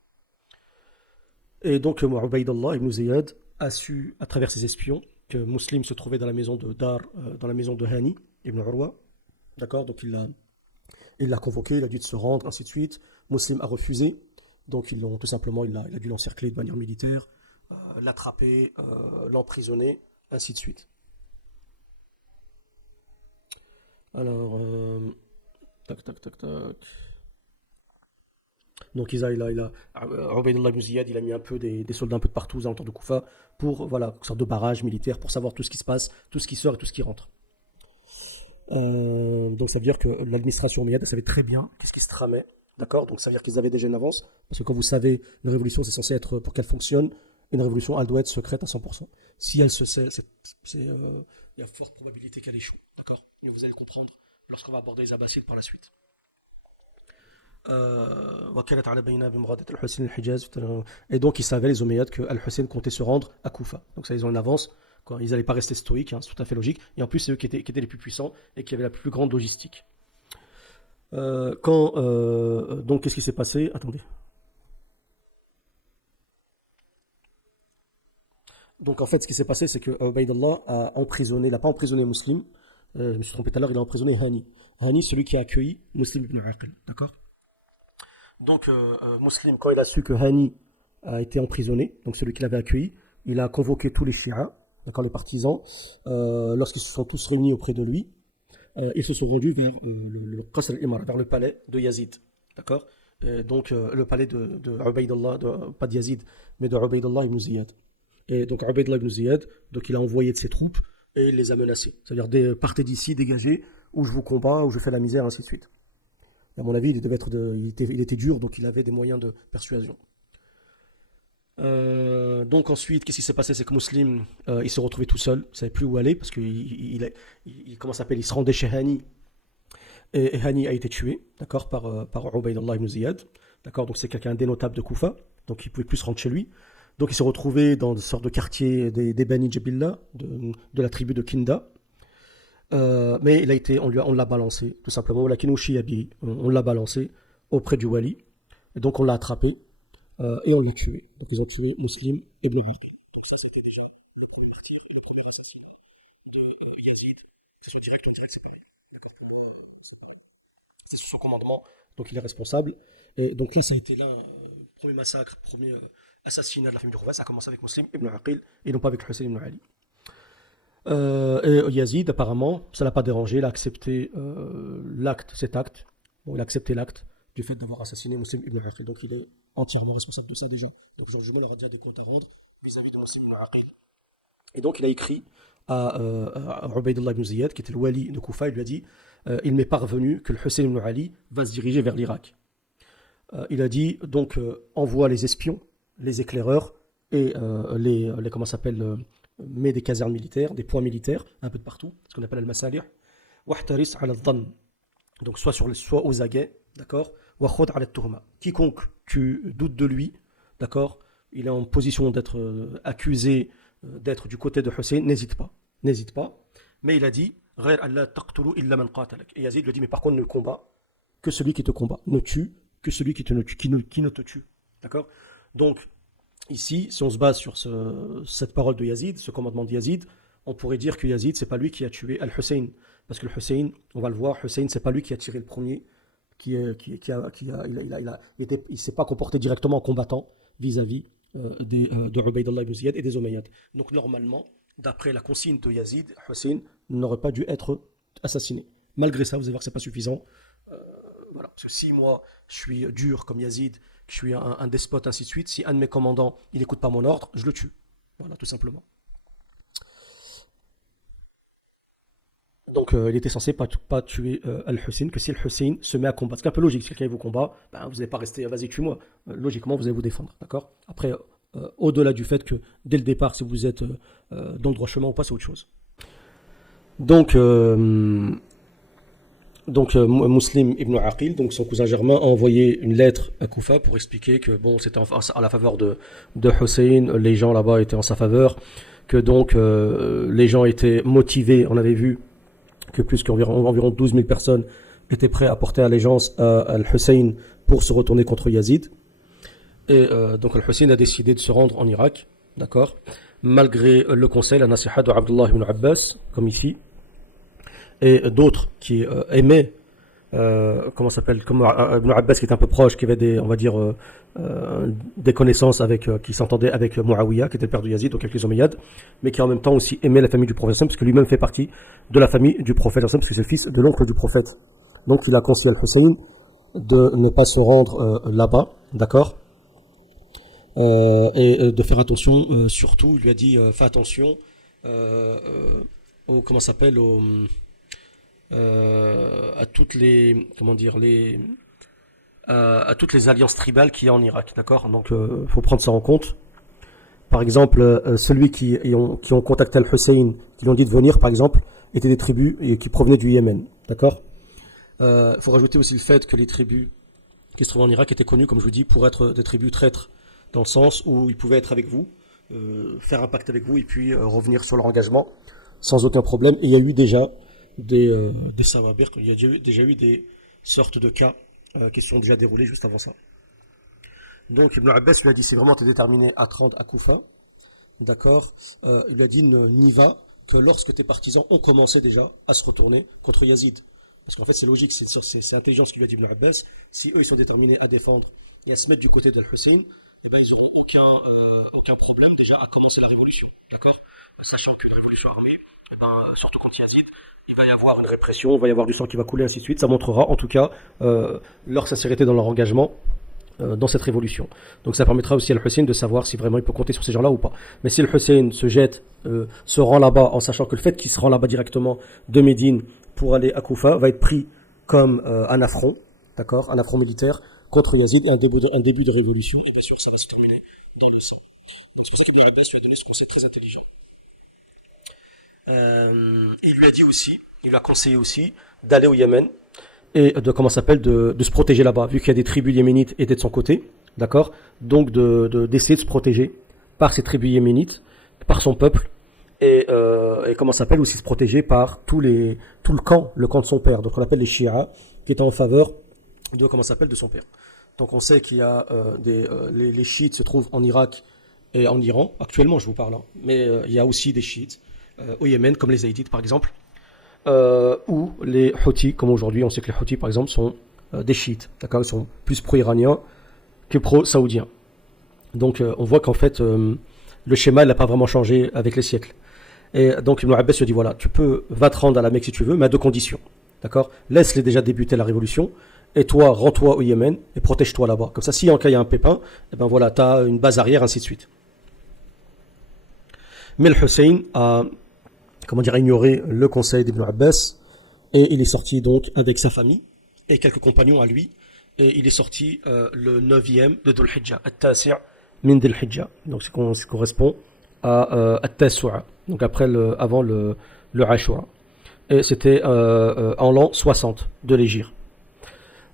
Et donc Ubaydullah ibn Ziyad a su, à travers ses espions, que Muslim se trouvait dans la maison de Hani ibn Urwa. D'accord, donc il l'a convoqué, il a dû se rendre, ainsi de suite. Muslim a refusé, donc il a dû l'encercler de manière militaire, l'attraper, l'emprisonner, ainsi de suite. Alors, tac. Donc Ubaydullah ibn Ziyad, il a mis un peu des soldats un peu de partout aux alentours de Koufa pour, voilà, une sorte de barrage militaire pour savoir tout ce qui se passe, tout ce qui sort et tout ce qui rentre. Donc ça veut dire que l'administration omeyyade savait très bien qu'est-ce qui se tramait D'accord? Donc ça veut dire qu'ils avaient déjà une avance. Parce que quand vous savez, une révolution, c'est censé être, pour qu'elle fonctionne, une révolution, elle doit être secrète à 100%. Si elle se sait, il y a forte probabilité qu'elle échoue. D'accord? Et vous allez comprendre lorsqu'on va aborder les Abbassides par la suite. وكانت على بينة بمغادرة الحسين الحجاز. Et donc ils savaient les Omeyyades que Al-Hussein comptait se rendre à Koufa. Donc ça ils ont une avance, quoi. Ils n'allaient pas rester stoïques, hein, c'est tout à fait logique. Et en plus c'est eux qui étaient les plus puissants et qui avaient la plus grande logistique. Donc qu'est-ce qui s'est passé? Attendez. Donc en fait ce qui s'est passé c'est que Ubaydullah a emprisonné, il n'a pas emprisonné Muslim. Je me suis trompé tout à l'heure, il a emprisonné Hani. Hani, celui qui a accueilli Muslim ibn Aqil. D'accord? Donc, Muslim, quand il a su que Hani a été emprisonné, donc celui qui l'avait accueilli, il a convoqué tous les chiites, d'accord, les partisans, lorsqu'ils se sont tous réunis auprès de lui, ils se sont rendus vers le Qasr al-Imara, vers le palais de Yazid, d'accord, donc le palais de Ubaydullah, pas de Yazid, mais de Ubaydullah ibn Ziyad. Et donc Ubaydullah ibn Ziyad, donc il a envoyé de ses troupes et il les a menacés. C'est-à-dire, partez d'ici, dégagez, ou je vous combats, ou je fais la misère, ainsi de suite. À mon avis, il était dur, donc il avait des moyens de persuasion. Donc ensuite, qu'est-ce qui s'est passé? C'est que Muslim, il s'est retrouvé tout seul, il ne savait plus où aller, parce comment ça s'appelle, il se rendait chez Hani, et Hani a été tué, d'accord, par Ubaydullah ibn Ziyad, d'accord, donc c'est quelqu'un dénotable de Koufa, donc il ne pouvait plus se rendre chez lui. Donc il s'est retrouvé dans une sorte de quartier des Bani Jabillah, de la tribu de Kinda. Mais on l'a balancé, tout simplement. On l'a balancé auprès du Wali. Et donc on l'a attrapé et on l'a tué. Donc ils ont tué Muslim et Ibn Aqil. Donc ça, c'était déjà le premier martyr, le premier assassin de Yazid. C'est direct ou direct, c'est pareil. C'est sous son commandement, donc il est responsable. Et donc là, ça a été le premier massacre, premier assassinat de la famille du Roi. Ça a commencé avec Muslim Ibn Aqil et non pas avec Hussein ibn Ali. Et Yazid, apparemment, ça l'a pas dérangé, il a accepté cet acte. Bon, il a accepté l'acte du fait d'avoir assassiné Muslim ibn Aqil. Donc il est entièrement responsable de ça déjà. Donc aujourd'hui, il aura déjà des comptes à rendre vis-à-vis de Muslim ibn Aqil. Et donc il a écrit à Ubaydullah ibn Ziyad, qui était le wali de Koufa, il lui a dit il m'est parvenu que le Hussein ibn Ali va se diriger vers l'Irak. Il a dit donc envoie les espions, les éclaireurs et comment ça s'appelle met des casernes militaires, des points militaires, un peu de partout, ce qu'on appelle al-masalih. Wahtaris ala dhann. Donc soit aux aguets, d'accord. Wa khud ala tuhma. Quiconque tu doutes de lui, d'accord, il est en position d'être accusé d'être du côté de Hussein, n'hésite pas. Mais il a dit غير ألا تقتلوا إلا من قاتلك. Et Yazid lui dit mais par contre ne combat que celui qui te combat, ne tue que celui qui ne te tue. D'accord? Donc ici, si on se base sur cette parole de Yazid, ce commandement de Yazid, on pourrait dire que Yazid, c'est pas lui qui a tué Al-Hussein. Parce que le Hussein, on va le voir, Hussein, c'est pas lui qui a tiré le premier, il s'est pas comporté directement en combattant vis-à-vis de Ubaydullah ibn Ziyad et des Omeyyades. Donc normalement, d'après la consigne de Yazid, Hussein n'aurait pas dû être assassiné. Malgré ça, vous allez voir que c'est pas suffisant. Voilà. Parce que si moi, je suis dur comme Yazid, que je suis un despote, ainsi de suite, si un de mes commandants, il n'écoute pas mon ordre, je le tue. Voilà, tout simplement. Donc, il était censé pas tuer Al-Hussein, que si Al-Hussein se met à combattre. C'est un peu logique, si quelqu'un vous combat, ben, vous n'allez pas rester, vas-y, tue-moi. Logiquement, vous allez vous défendre, d'accord? Après, au-delà du fait que, dès le départ, si vous êtes dans le droit chemin, on passe à autre chose. Donc, Muslim ibn Aqil, donc son cousin germain, a envoyé une lettre à Koufa pour expliquer que bon, c'était à la faveur de Hussein, les gens là-bas étaient en sa faveur, que donc les gens étaient motivés. On avait vu que plus qu'environ 12 000 personnes étaient prêtes à porter allégeance à Al-Hussein pour se retourner contre Yazid. Et donc Al-Hussein a décidé de se rendre en Irak, d'accord, malgré le conseil, la nasiha de Abdullah ibn Abbas, comme ici, et d'autres qui aimaient, comment s'appelle, comme Ibn Abbas qui était un peu proche, qui avait des connaissances qui s'entendaient avec Muawiyah, qui était le père de Yazid, donc avec les Omeyyades, mais qui en même temps aussi aimait la famille du prophète, parce que lui-même fait partie de la famille du prophète, parce que c'est le fils de l'oncle du prophète. Donc il a conseillé à Al-Hussein de ne pas se rendre là-bas, d'accord, et de faire attention, surtout, il lui a dit, fais attention comment ça s'appelle, à toutes les, comment dire, à toutes les alliances tribales qu'il y a en Irak, d'accord? Donc, faut prendre ça en compte. Par exemple, celui qui ont contacté Al-Hussein, qui lui ont dit de venir, par exemple, étaient des tribus qui provenaient du Yémen, d'accord? Il faut rajouter aussi le fait que les tribus qui se trouvaient en Irak étaient connues, comme je vous dis, pour être des tribus traîtres, dans le sens où ils pouvaient être avec vous, faire un pacte avec vous et puis revenir sur leur engagement sans aucun problème. Et il y a eu déjà des sawabir, il y a déjà eu des sortes de cas qui se sont déjà déroulés juste avant ça. Donc Ibn Abbas lui a dit, si vraiment tu es déterminé à te rendre à Koufa, d'accord, il lui a dit, n'y va que lorsque tes partisans ont commencé déjà à se retourner contre Yazid. Parce qu'en fait c'est logique, c'est intelligent ce qu'il lui a dit Ibn Abbas, si eux ils sont déterminés à défendre et à se mettre du côté d'Al-Hussein, eh ben, ils n'auront aucun problème déjà à commencer la révolution, d'accord? Sachant qu'une révolution armée, eh ben, surtout contre Yazid, il va y avoir une répression, il va y avoir du sang qui va couler, ainsi de suite. Ça montrera en tout cas leur sincérité dans leur engagement dans cette révolution. Donc ça permettra aussi à Al-Hussein de savoir si vraiment il peut compter sur ces gens-là ou pas. Mais si Al-Hussein se jette, se rend là-bas en sachant que le fait qu'il se rend là-bas directement de Médine pour aller à Koufa va être pris comme un affront, d'accord, un affront militaire contre Yazid et un début de révolution, et bien sûr ça va se terminer dans le sang. Donc c'est pour ça qu'Ibn Abbas lui a donné ce conseil très intelligent. Il lui a dit aussi, il lui a conseillé aussi d'aller au Yémen et de comment s'appelle de se protéger là-bas, vu qu'il y a des tribus yéménites étaient de son côté, d'accord. Donc d'essayer de se protéger par ces tribus yéménites, par son peuple et comment s'appelle aussi se protéger par tout le camp de son père, donc on appelle les Shia, qui étaient en faveur de comment s'appelle de son père. Donc on sait qu'il y a les chiites se trouvent en Irak et en Iran actuellement, je vous parle, hein. Mais il y a aussi des chiites au Yémen, comme les Zaïdites par exemple, ou les Houthis, comme aujourd'hui on sait que les Houthis par exemple sont des chiites, d'accord, ils sont plus pro-iraniens que pro-saoudiens. Donc on voit qu'en fait le schéma n'a pas vraiment changé avec les siècles. Et donc Ibn Abbas se dit voilà, va te rendre à la Mecque si tu veux, mais à deux conditions, d'accord, laisse-les déjà débuter la révolution, et toi rends-toi au Yémen et protège-toi là-bas. Comme ça, si en cas il y a un pépin, et ben voilà, tu as une base arrière, ainsi de suite. Mais le Hussein a ignoré le conseil d'Ibn Abbas et il est sorti donc avec sa famille et quelques compagnons à lui, et il est sorti le 9e de Dhul Hijjah, At-Tasi' min Dhul Hijjah, donc ce qui correspond à At-Tasu'a, donc avant le Ashura, et c'était en l'an 60 de l'Hégire,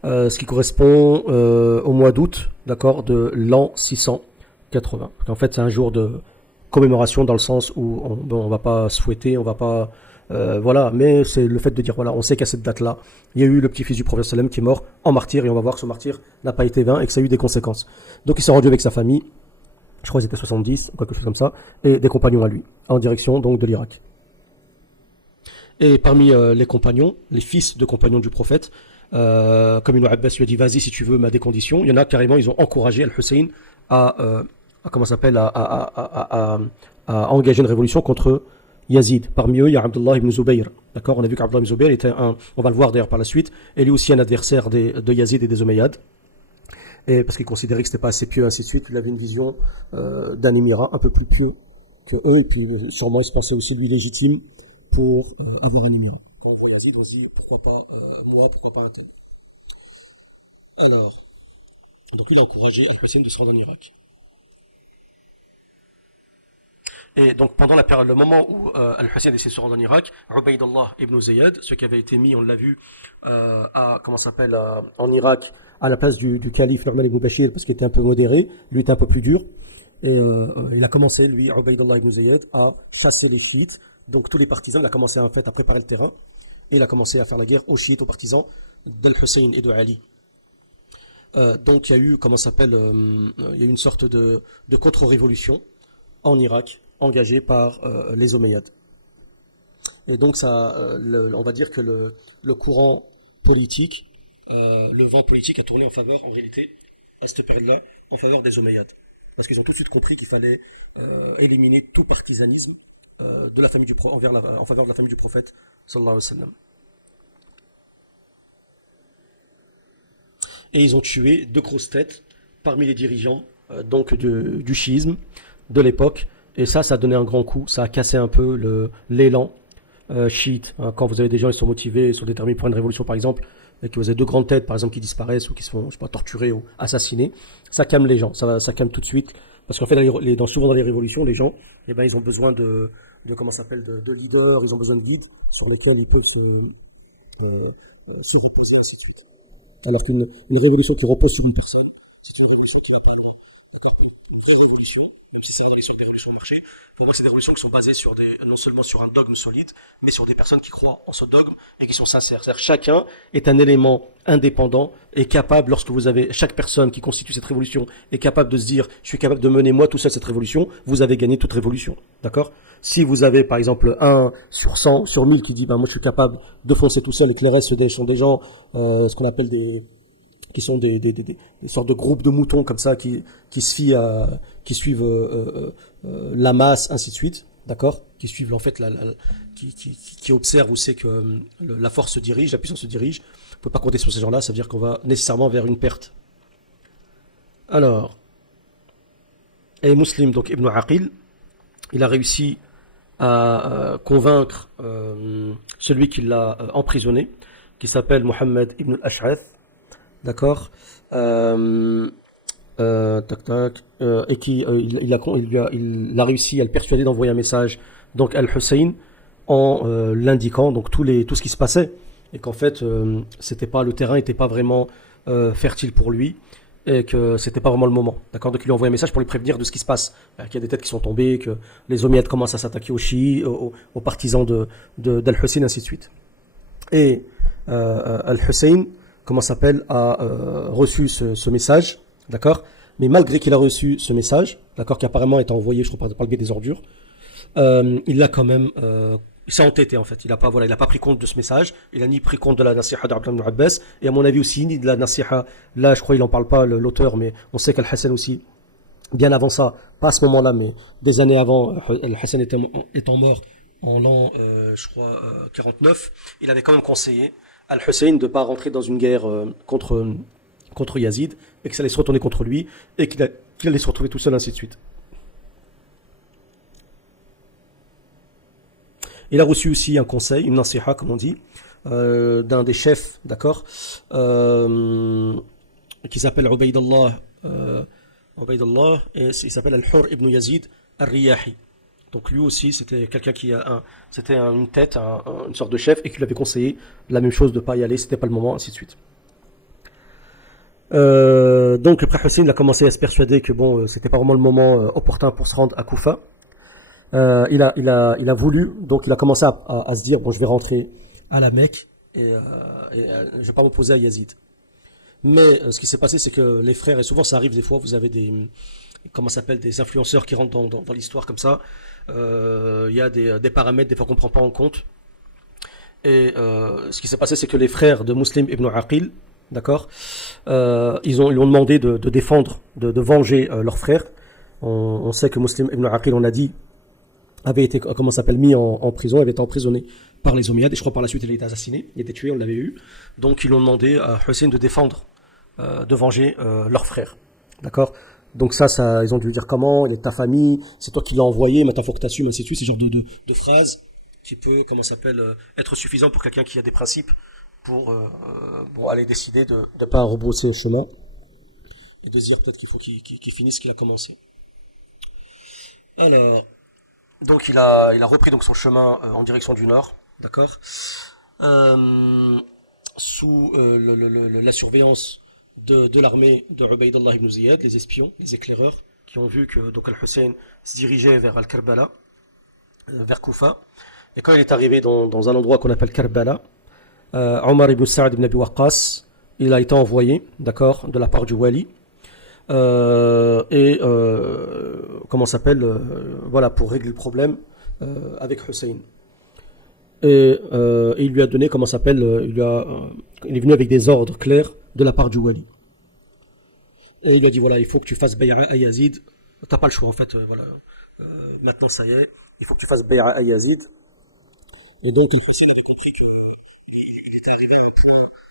ce qui correspond au mois d'août, d'accord, de l'an 680. En fait c'est un jour de commémoration dans le sens où on va pas se fouetter, on va pas voilà, mais c'est le fait de dire voilà, on sait qu'à cette date-là, il y a eu le petit-fils du prophète sallam qui est mort en martyr, et on va voir que ce martyr n'a pas été vain et que ça a eu des conséquences. Donc il s'est rendu avec sa famille, je crois qu'ils étaient 70, quelque chose comme ça, et des compagnons à lui, en direction donc de l'Irak. Et parmi les compagnons, les fils de compagnons du prophète, comme Ibn Abbas lui a dit vas-y si tu veux, mais à des conditions, il y en a carrément, ils ont encouragé Al-Hussein à engager une révolution contre Yazid. Parmi eux, il y a Abdullah ibn Zubayr. D'accord, on a vu qu'Abdullah ibn Zubayr était on va le voir d'ailleurs par la suite, et lui aussi un adversaire de Yazid et des Omeyyades. Et parce qu'il considérait que c'était pas assez pieux, ainsi de suite, il avait une vision d'un émirat un peu plus pieux que eux, et puis sûrement il se pensait aussi lui légitime pour avoir un émirat. Quand on voit Yazid aussi, pourquoi pas moi, pourquoi pas un tel. Alors, donc il a encouragé Al-Hussein de se rendre en Irak. Et donc pendant le moment où Al-Hussein essaie de se rendre en Irak, Ubaydullah ibn Ziyad, ce qui avait été mis, on l'a vu, en Irak, à la place du calife Nu'man ibn Bashir, parce qu'il était un peu modéré, lui était un peu plus dur, et il a commencé, lui, Ubaydullah ibn Ziyad, à chasser les chiites, donc tous les partisans, il a commencé en fait à préparer le terrain, et il a commencé à faire la guerre aux chiites, aux partisans d'Al-Hussein et de Ali. Donc il y a eu, il y a eu une sorte de contre-révolution en Irak, engagée par les Omeyyades. Et donc on va dire que le courant politique, le vent politique a tourné en faveur, en réalité, à cette période-là, en faveur des Omeyyades. Parce qu'ils ont tout de suite compris qu'il fallait éliminer tout partisanisme de la famille en faveur de la famille du prophète, sallallahu alayhi wa sallam. Et ils ont tué 2 grosses têtes parmi les dirigeants donc du chiisme de l'époque, et ça a donné un grand coup, ça a cassé un peu l'élan chiite, hein. Quand vous avez des gens qui sont motivés, qui sont déterminés pour une révolution par exemple, et que vous avez deux grandes têtes, par exemple, qui disparaissent ou qui se font, je sais pas, torturer ou assassiner, ça calme les gens, ça calme tout de suite. Parce qu'en fait, souvent dans les révolutions, les gens, eh ben, ils ont besoin comment ça s'appelle, de leaders, ils ont besoin de guides sur lesquels ils peuvent se reposer, ainsi de suite. Alors qu'une révolution qui repose sur une personne, c'est une révolution qui n'a pas encore une vraie révolution, même si ça sont des révolutions au marché. Pour moi, c'est des révolutions qui sont basées non seulement sur un dogme solide, mais sur des personnes qui croient en ce dogme et qui sont sincères. C'est-à-dire chacun est un élément indépendant et capable, lorsque vous avez chaque personne qui constitue cette révolution est capable de se dire, je suis capable de mener moi tout seul cette révolution, vous avez gagné toute révolution. D'accord? Si vous avez par exemple 1 sur 100, sur 1000 qui dit, ben moi je suis capable de foncer tout seul et que les restes sont des gens, ce qu'on appelle qui sont des sortes de groupes de moutons comme ça qui suivent la masse, ainsi de suite, d'accord, qui suivent en fait qui observent où c'est que la force se dirige, la puissance se dirige. On peut pas compter sur ces gens-là, ça veut dire qu'on va nécessairement vers une perte. Alors, et Muslim, donc Ibn Aqil, il a réussi à convaincre celui qui l'a emprisonné, qui s'appelle Mohammed ibn al-Ash'ath, d'accord, et il a réussi à le persuader d'envoyer un message donc Al-Hussein en l'indiquant donc tout ce qui se passait et qu'en fait le terrain n'était pas vraiment fertile pour lui et que c'était pas vraiment le moment, d'accord. Donc il lui a envoyé un message pour lui prévenir de ce qui se passe, qu'il y a des têtes qui sont tombées, que les Omeyyades commencent à s'attaquer aux chiites, aux partisans d'Al-Hussein, ainsi de suite. Et Al-Hussein, a reçu ce message, d'accord. Mais malgré qu'il a reçu ce message, d'accord, qui apparemment été envoyé, je crois, par le biais des ordures, il l'a quand même, il s'est entêté en fait. Il a pas pris compte de ce message. Il a ni pris compte de la nasiha d'Abdullah ibn Abbas, et à mon avis aussi ni de la nasiha. Là, je crois, il en parle pas l'auteur, mais on sait qu'Al-Hassan aussi, bien avant ça, pas à ce moment-là, mais des années avant, Al-Hassan étant mort en l'an, je crois, 49, il avait quand même conseillé Al-Hussein de ne pas rentrer dans une guerre contre Yazid, et que ça allait se retourner contre lui, et qu'il allait se retrouver tout seul, ainsi de suite. Il a reçu aussi un conseil, une nasiha, comme on dit, d'un des chefs, d'accord, qui s'appelle Ubaydallah, et il s'appelle Al-Hur ibn Yazid Al-Riyahi. Donc lui aussi, c'était quelqu'un c'était une tête, une sorte de chef, et qui lui avait conseillé la même chose, de ne pas y aller, c'était pas le moment, ainsi de suite. Donc le Prêtre Hussein, il a commencé à se persuader que bon, c'était pas vraiment le moment opportun pour se rendre à Koufa. Il a voulu, donc il a commencé à se dire, bon, je vais rentrer à la Mecque et je vais pas m'opposer à Yazid. Mais ce qui s'est passé, c'est que les frères, et souvent ça arrive des fois, vous avez des influenceurs qui rentrent dans l'histoire comme ça. Il y a des paramètres des fois qu'on prend pas en compte. Et ce qui s'est passé, c'est que les frères de Muslim ibn Aqil, d'accord, ils lui ont demandé de défendre, de venger leur frère. On sait que Muslim ibn Aqil, on a dit, avait été, mis en prison, avait été emprisonné par les Omeyyades, et je crois par la suite il a été assassiné, il a été tué, on l'avait eu. Donc ils lui ont demandé à Hussein de défendre, de venger leur frère, d'accord. Donc ça, ils ont dû lui dire comment, il est de ta famille, c'est toi qui l'as envoyé, maintenant il faut que tu assumes, ainsi de suite, ce genre de phrases qui peut, être suffisant pour quelqu'un qui a des principes pour aller décider de ne pas rebrousser le chemin et de se dire peut-être qu'il faut qu'il finisse ce qu'il a commencé. Alors, donc il a repris donc son chemin en direction du nord, d'accord, sous la surveillance de l'armée de Ubaydallah ibn Ziyad, les espions, les éclaireurs, qui ont vu que donc Al-Hussein se dirigeait vers Al-Karbala, vers Koufa. Et quand il est arrivé dans un endroit qu'on appelle Karbala, Omar ibn Sa'd ibn Abi Waqqas, il a été envoyé, d'accord, de la part du Wali, voilà, pour régler le problème avec Hussein. Et il lui a donné, il est venu avec des ordres clairs de la part du Wali. Et il lui a dit, voilà, il faut que tu fasses bay'a à Yazid. T'as pas le choix, en fait, voilà. Maintenant, ça y est, il faut que tu fasses bay'a à Yazid. Et donc, il Hussein avait compris qu'il était arrivé à un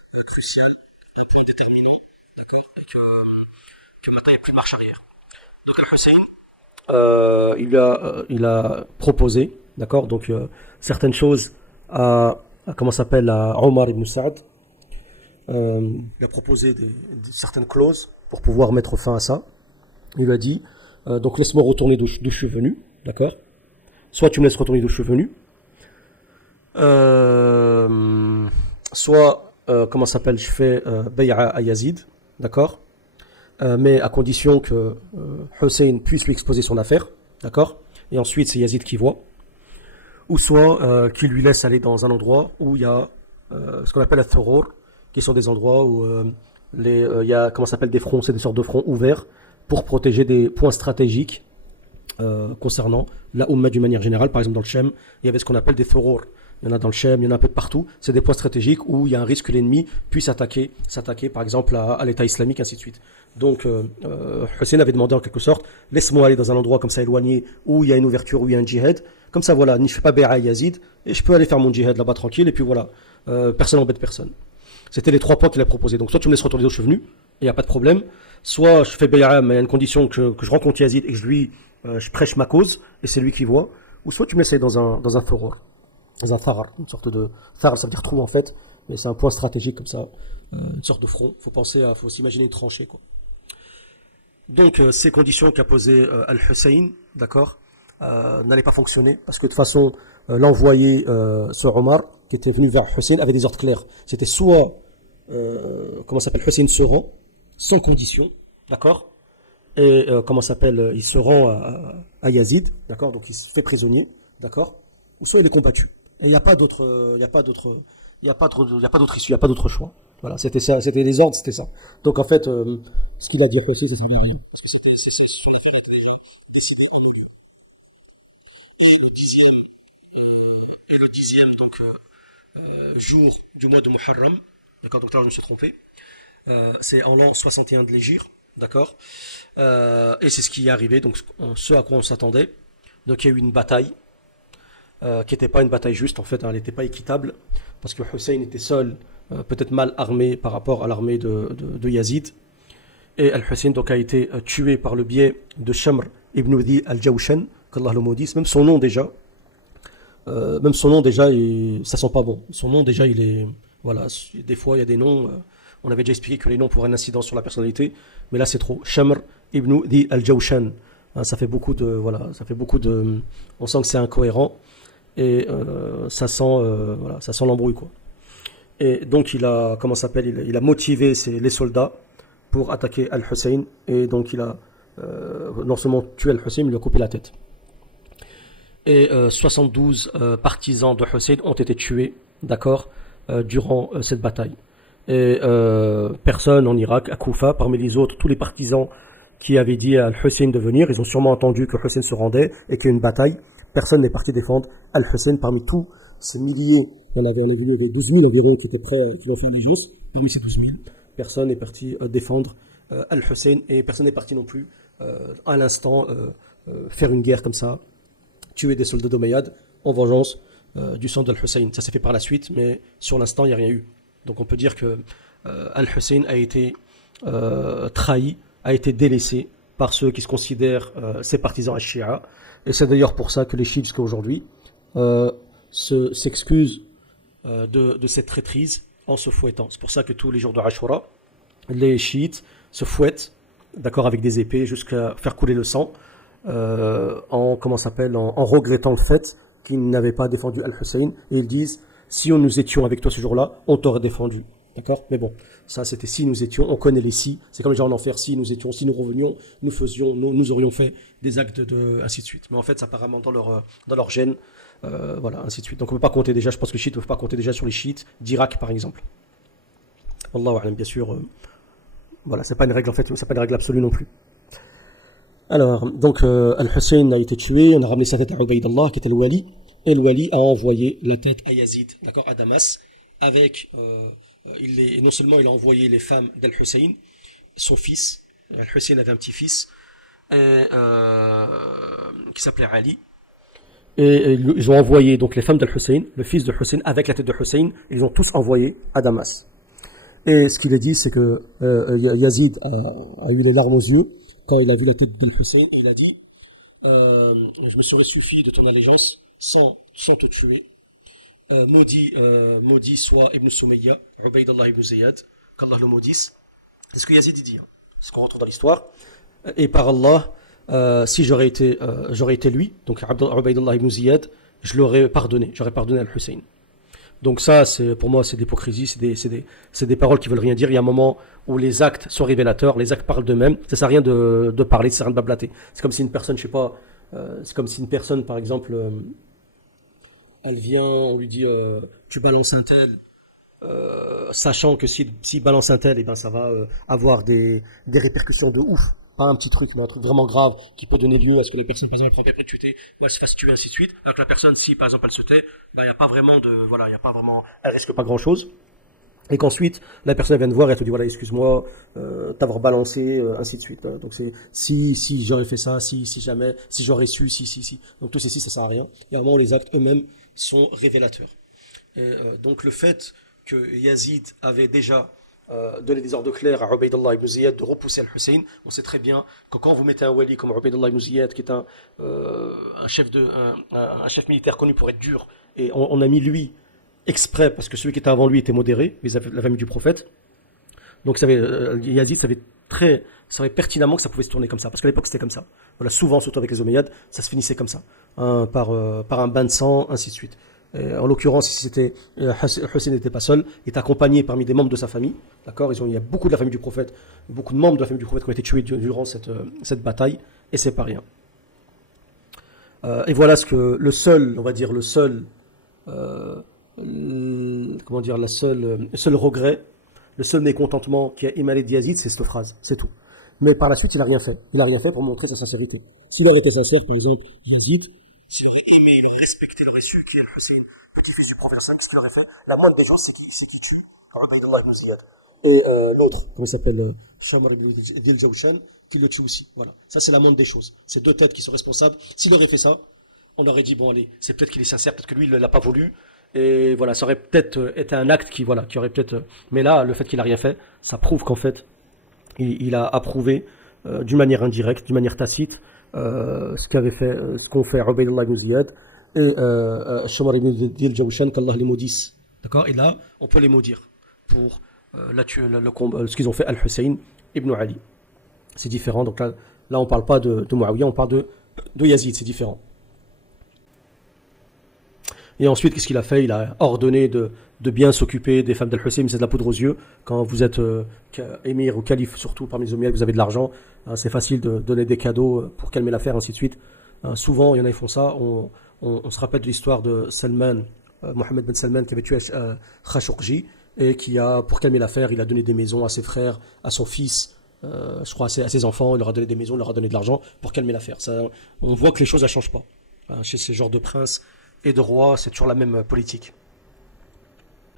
point crucial, un point déterminant, d'accord, et que maintenant, il n'y a plus de marche arrière. Donc, Hussein, il a proposé, d'accord, donc certaines choses à Omar ibn Sa'd, il a proposé certaines clauses pour pouvoir mettre fin à ça. Il lui a dit, donc laisse-moi retourner d'où je suis venu, d'accord? Soit tu me laisses retourner d'où je suis venu, soit, comment ça s'appelle, je fais bay'a à Yazid, d'accord? Mais à condition que Hussein puisse lui exposer son affaire, d'accord? Et ensuite c'est Yazid qui voit, ou soit qu'il lui laisse aller dans un endroit où il y a ce qu'on appelle la thurur, qui sont des endroits où il y a, comment ça s'appelle, des fronts, c'est des sortes de fronts ouverts pour protéger des points stratégiques concernant la Ummah d'une manière générale. Par exemple, dans le Shem, il y avait ce qu'on appelle des thurur. Il y en a dans le Shem, il y en a un peu de partout. C'est des points stratégiques où il y a un risque que l'ennemi puisse s'attaquer par exemple à l'État islamique, ainsi de suite. Donc, Hussein avait demandé en quelque sorte, laisse-moi aller dans un endroit comme ça éloigné où il y a une ouverture, où il y a un djihad. Comme ça, voilà, je ne fais pas Bé'a Yazid et je peux aller faire mon djihad là-bas tranquille. Et puis voilà, personne n'embête personne. C'était les 3 points qu'il a proposés. Donc, soit tu me laisses retourner où je suis venu, et il n'y a pas de problème. Soit je fais Bé'a, mais il y a une condition que je rencontre Yazid et que je prêche ma cause, et c'est lui qui voit. Ou soit tu me laisses aller dans un thurur, dans un thar, une sorte de thar, ça veut dire trou en fait, mais c'est un point stratégique comme ça, une sorte de front. Faut s'imaginer une tranchée, quoi. Donc ces conditions qu'a posées Al-Hussein, d'accord, n'allaient pas fonctionner parce que de toute façon l'envoyé sur Omar qui était venu vers Hussein avait des ordres clairs. C'était soit comment s'appelle, Hussein se rend sans condition, d'accord, et comment s'appelle, il se rend à Yazid, d'accord, donc il se fait prisonnier, d'accord, ou soit il est combattu. Et il n'y a pas d'autre, il n'y a pas d'autre, il n'y a pas d'autre issue, il n'y a pas d'autre choix. Voilà, c'était ça, c'était les ordres, c'était ça. Donc en fait, ce qu'il a dit Hussein, c'est ça. Le dixième donc, jour du mois de Muharram, d'accord, donc là je me suis trompé, c'est en l'an 61 de l'Hégire, d'accord, et c'est ce qui est arrivé, donc ce à quoi on s'attendait. Donc il y a eu une bataille qui n'était pas une bataille juste, en fait, hein, elle n'était pas équitable, parce que Hussein était seul, peut-être mal armé par rapport à l'armée de Yazid, et Al-Hussein donc a été tué par le biais de Shamr ibn Udhi al-Jawshan, qu'Allah le maudisse, même son nom déjà, ça sent pas bon. Son nom déjà, il est, voilà, des fois il y a des noms, on avait déjà expliqué que les noms pourraient avoir une incidence sur la personnalité, mais là c'est trop. Shamr ibn Di al-Jawshan, hein, ça fait beaucoup de, voilà, ça fait beaucoup de, on sent que c'est incohérent et ça sent, voilà, ça sent l'embrouille, quoi. Et donc il a, comment ça s'appelle, il a motivé les soldats pour attaquer Al-Hussein, et donc il a non seulement tué Al-Hussein, mais il lui a coupé la tête. Et 72 partisans de Hussein ont été tués, d'accord, durant cette bataille. Et personne en Irak, à Koufa, parmi les autres, tous les partisans qui avaient dit à Al-Hussein de venir, ils ont sûrement entendu que Hussein se rendait et qu'il y a une bataille. Personne n'est parti défendre Al-Hussein parmi tous ces milliers. On avait 12 000 environ qui étaient prêts, qui vont faire les gestes. Parmi ces 12 000, personne n'est parti défendre Al-Hussein, et personne n'est parti non plus à l'instant faire une guerre comme ça, tuer des soldats d'Omeyyad en vengeance du sang d'Al-Hussein. Ça s'est fait par la suite, mais sur l'instant, il n'y a rien eu. Donc on peut dire que Al-Hussein a été trahi, a été délaissé par ceux qui se considèrent ses partisans al-Shia. Et c'est d'ailleurs pour ça que les chiites, jusqu'à aujourd'hui, s'excusent de cette traîtrise en se fouettant. C'est pour ça que tous les jours de Ashura, les chiites se fouettent, d'accord, avec des épées jusqu'à faire couler le sang, en regrettant le fait qu'ils n'avaient pas défendu Al-Hussein, et ils disent, si nous étions avec toi ce jour-là, on t'aurait défendu. D'accord? Mais bon, ça c'était si nous étions, on connaît les si, c'est comme les gens en enfer, si nous étions, si nous revenions, nous aurions fait des actes ainsi de suite. Mais en fait, c'est apparemment dans leur gène, voilà, ainsi de suite. Donc on ne peut pas compter déjà, je pense que les chiites ne peuvent pas compter déjà sur les chiites d'Irak par exemple. Wallahu a'lam, bien sûr, voilà, c'est pas une règle en fait, c'est pas une règle absolue non plus. Alors, donc Al-Hussein a été tué, on a ramené sa tête à Ubaydallah qui était le wali, et le wali a envoyé la tête à Yazid, d'accord, à Damas, avec non seulement il a envoyé les femmes d'Al-Hussein, son fils, Al-Hussein avait un petit-fils qui s'appelait Ali, et ils ont envoyé donc les femmes d'Al-Hussein, le fils de Hussein, avec la tête de Hussein, ils ont tous envoyé à Damas. Et ce qu'il a dit, c'est que Yazid a eu les larmes aux yeux quand il a vu la tête d'Al-Hussein, et il a dit je me serais suffi de ton allégeance sans te tuer. Maudit soit Ibn Sumayya, Ubaydallah ibn Ziyad, qu'Allah le maudisse. C'est ce que Yazid dit, hein. Ce qu'on retrouve dans l'histoire. Et par Allah, si j'aurais été lui, donc Ubaydullah ibn Ziyad, je l'aurais pardonné, j'aurais pardonné Al-Hussein. Donc ça, pour moi, c'est de l'hypocrisie, c'est des paroles qui veulent rien dire. Il y a un moment où les actes sont révélateurs, les actes parlent d'eux-mêmes. Ça sert à rien de parler, ça sert à rien de bablater. C'est comme si une personne, je sais pas, c'est comme si une personne, par exemple, elle vient, on lui dit, tu balances un tel, sachant que s'il balance un tel, eh ben ça va avoir des répercussions de ouf. Pas un petit truc, mais un truc vraiment grave qui peut donner lieu à ce que la personne, par exemple, elle prend permis de tuer, elle se fasse tuer, ainsi de suite. Alors que la personne, si par exemple elle se tait, ben, il n'y a pas vraiment il y a pas vraiment, elle risque pas grand chose. Et qu'ensuite, la personne vient te voir et elle te dit, voilà, excuse-moi, t'avoir balancé, ainsi de suite. Donc c'est, si j'aurais fait ça, si jamais, si j'aurais su, si. Donc tous ces si, ça sert à rien. Et à un moment, les actes eux-mêmes sont révélateurs. Et, donc le fait que Yazid avait déjà donné des ordres clairs à Ubaydullah ibn Ziyad de repousser Al-Hussein, on sait très bien que quand vous mettez un wali comme Ubaydullah ibn Ziyad, qui est un chef militaire connu pour être dur, et on a mis lui exprès parce que celui qui était avant lui était modéré vis-à-vis de la famille du prophète. Donc Yazid savait pertinemment que ça pouvait se tourner comme ça, parce qu'à l'époque c'était comme ça. Voilà, souvent, surtout avec les Omeyyades, ça se finissait comme ça, hein, par un bain de sang, ainsi de suite. En l'occurrence, si c'était Hussein n'était pas seul, il est accompagné parmi des membres de sa famille. D'accord, il y a beaucoup de la famille du prophète, beaucoup de membres de la famille du prophète qui ont été tués durant cette bataille, et c'est pas rien. Et voilà ce que le seul regret, le seul mécontentement qui a émané d'Yazid, c'est cette phrase, c'est tout. Mais par la suite, il n'a rien fait. Il n'a rien fait pour montrer sa sincérité. S'il aurait été sincère, par exemple, Yazid, s'il aurait aimé, il aurait respecté, il aurait su qui est le Hussein, petit-fils du prophète 5, qu'est-ce qu'il aurait fait? La moindre des choses, c'est qui tue Ubaydullah ibn Ziyad. Et l'autre, comment il s'appelle, Shamr ibn Dil Jawshan, qui le tue aussi. Voilà. Ça, c'est la moindre des choses. C'est deux têtes qui sont responsables. S'il aurait fait ça, on aurait dit, bon, allez, c'est peut-être qu'il est sincère, peut-être que lui, il ne l'a pas voulu. Et voilà, ça aurait peut-être été un acte qui aurait peut-être. Mais là, le fait qu'il n'a rien fait, ça prouve qu'en fait, il a approuvé d'une manière indirecte, d'une manière tacite, ce qu'ont fait Ubaydullah ibn Ziyad et Shamar ibn Dil Jawshan, qu'Allah les maudisse. D'accord. Et là, on peut les maudire pour ce qu'ils ont fait Al-Hussein ibn Ali. C'est différent. Donc là on ne parle pas de Muawiyah, on parle de Yazid, c'est différent. Et ensuite, qu'est-ce qu'il a fait? Il a ordonné de bien s'occuper des femmes d'Al-Hussein, c'est de la poudre aux yeux. Quand vous êtes émir ou calife, surtout parmi les Omeyyades, vous avez de l'argent, c'est facile de donner des cadeaux pour calmer l'affaire, ainsi de suite. Souvent, il y en a qui font ça. On se rappelle de l'histoire de Salman, Mohammed ben Salman, qui avait tué Khashoggi, et qui pour calmer l'affaire, il a donné des maisons à ses frères, à son fils, je crois à ses enfants, il leur a donné des maisons, il leur a donné de l'argent pour calmer l'affaire. On voit que les choses ne changent pas. Chez ces genres de princes et de rois, c'est toujours la même politique.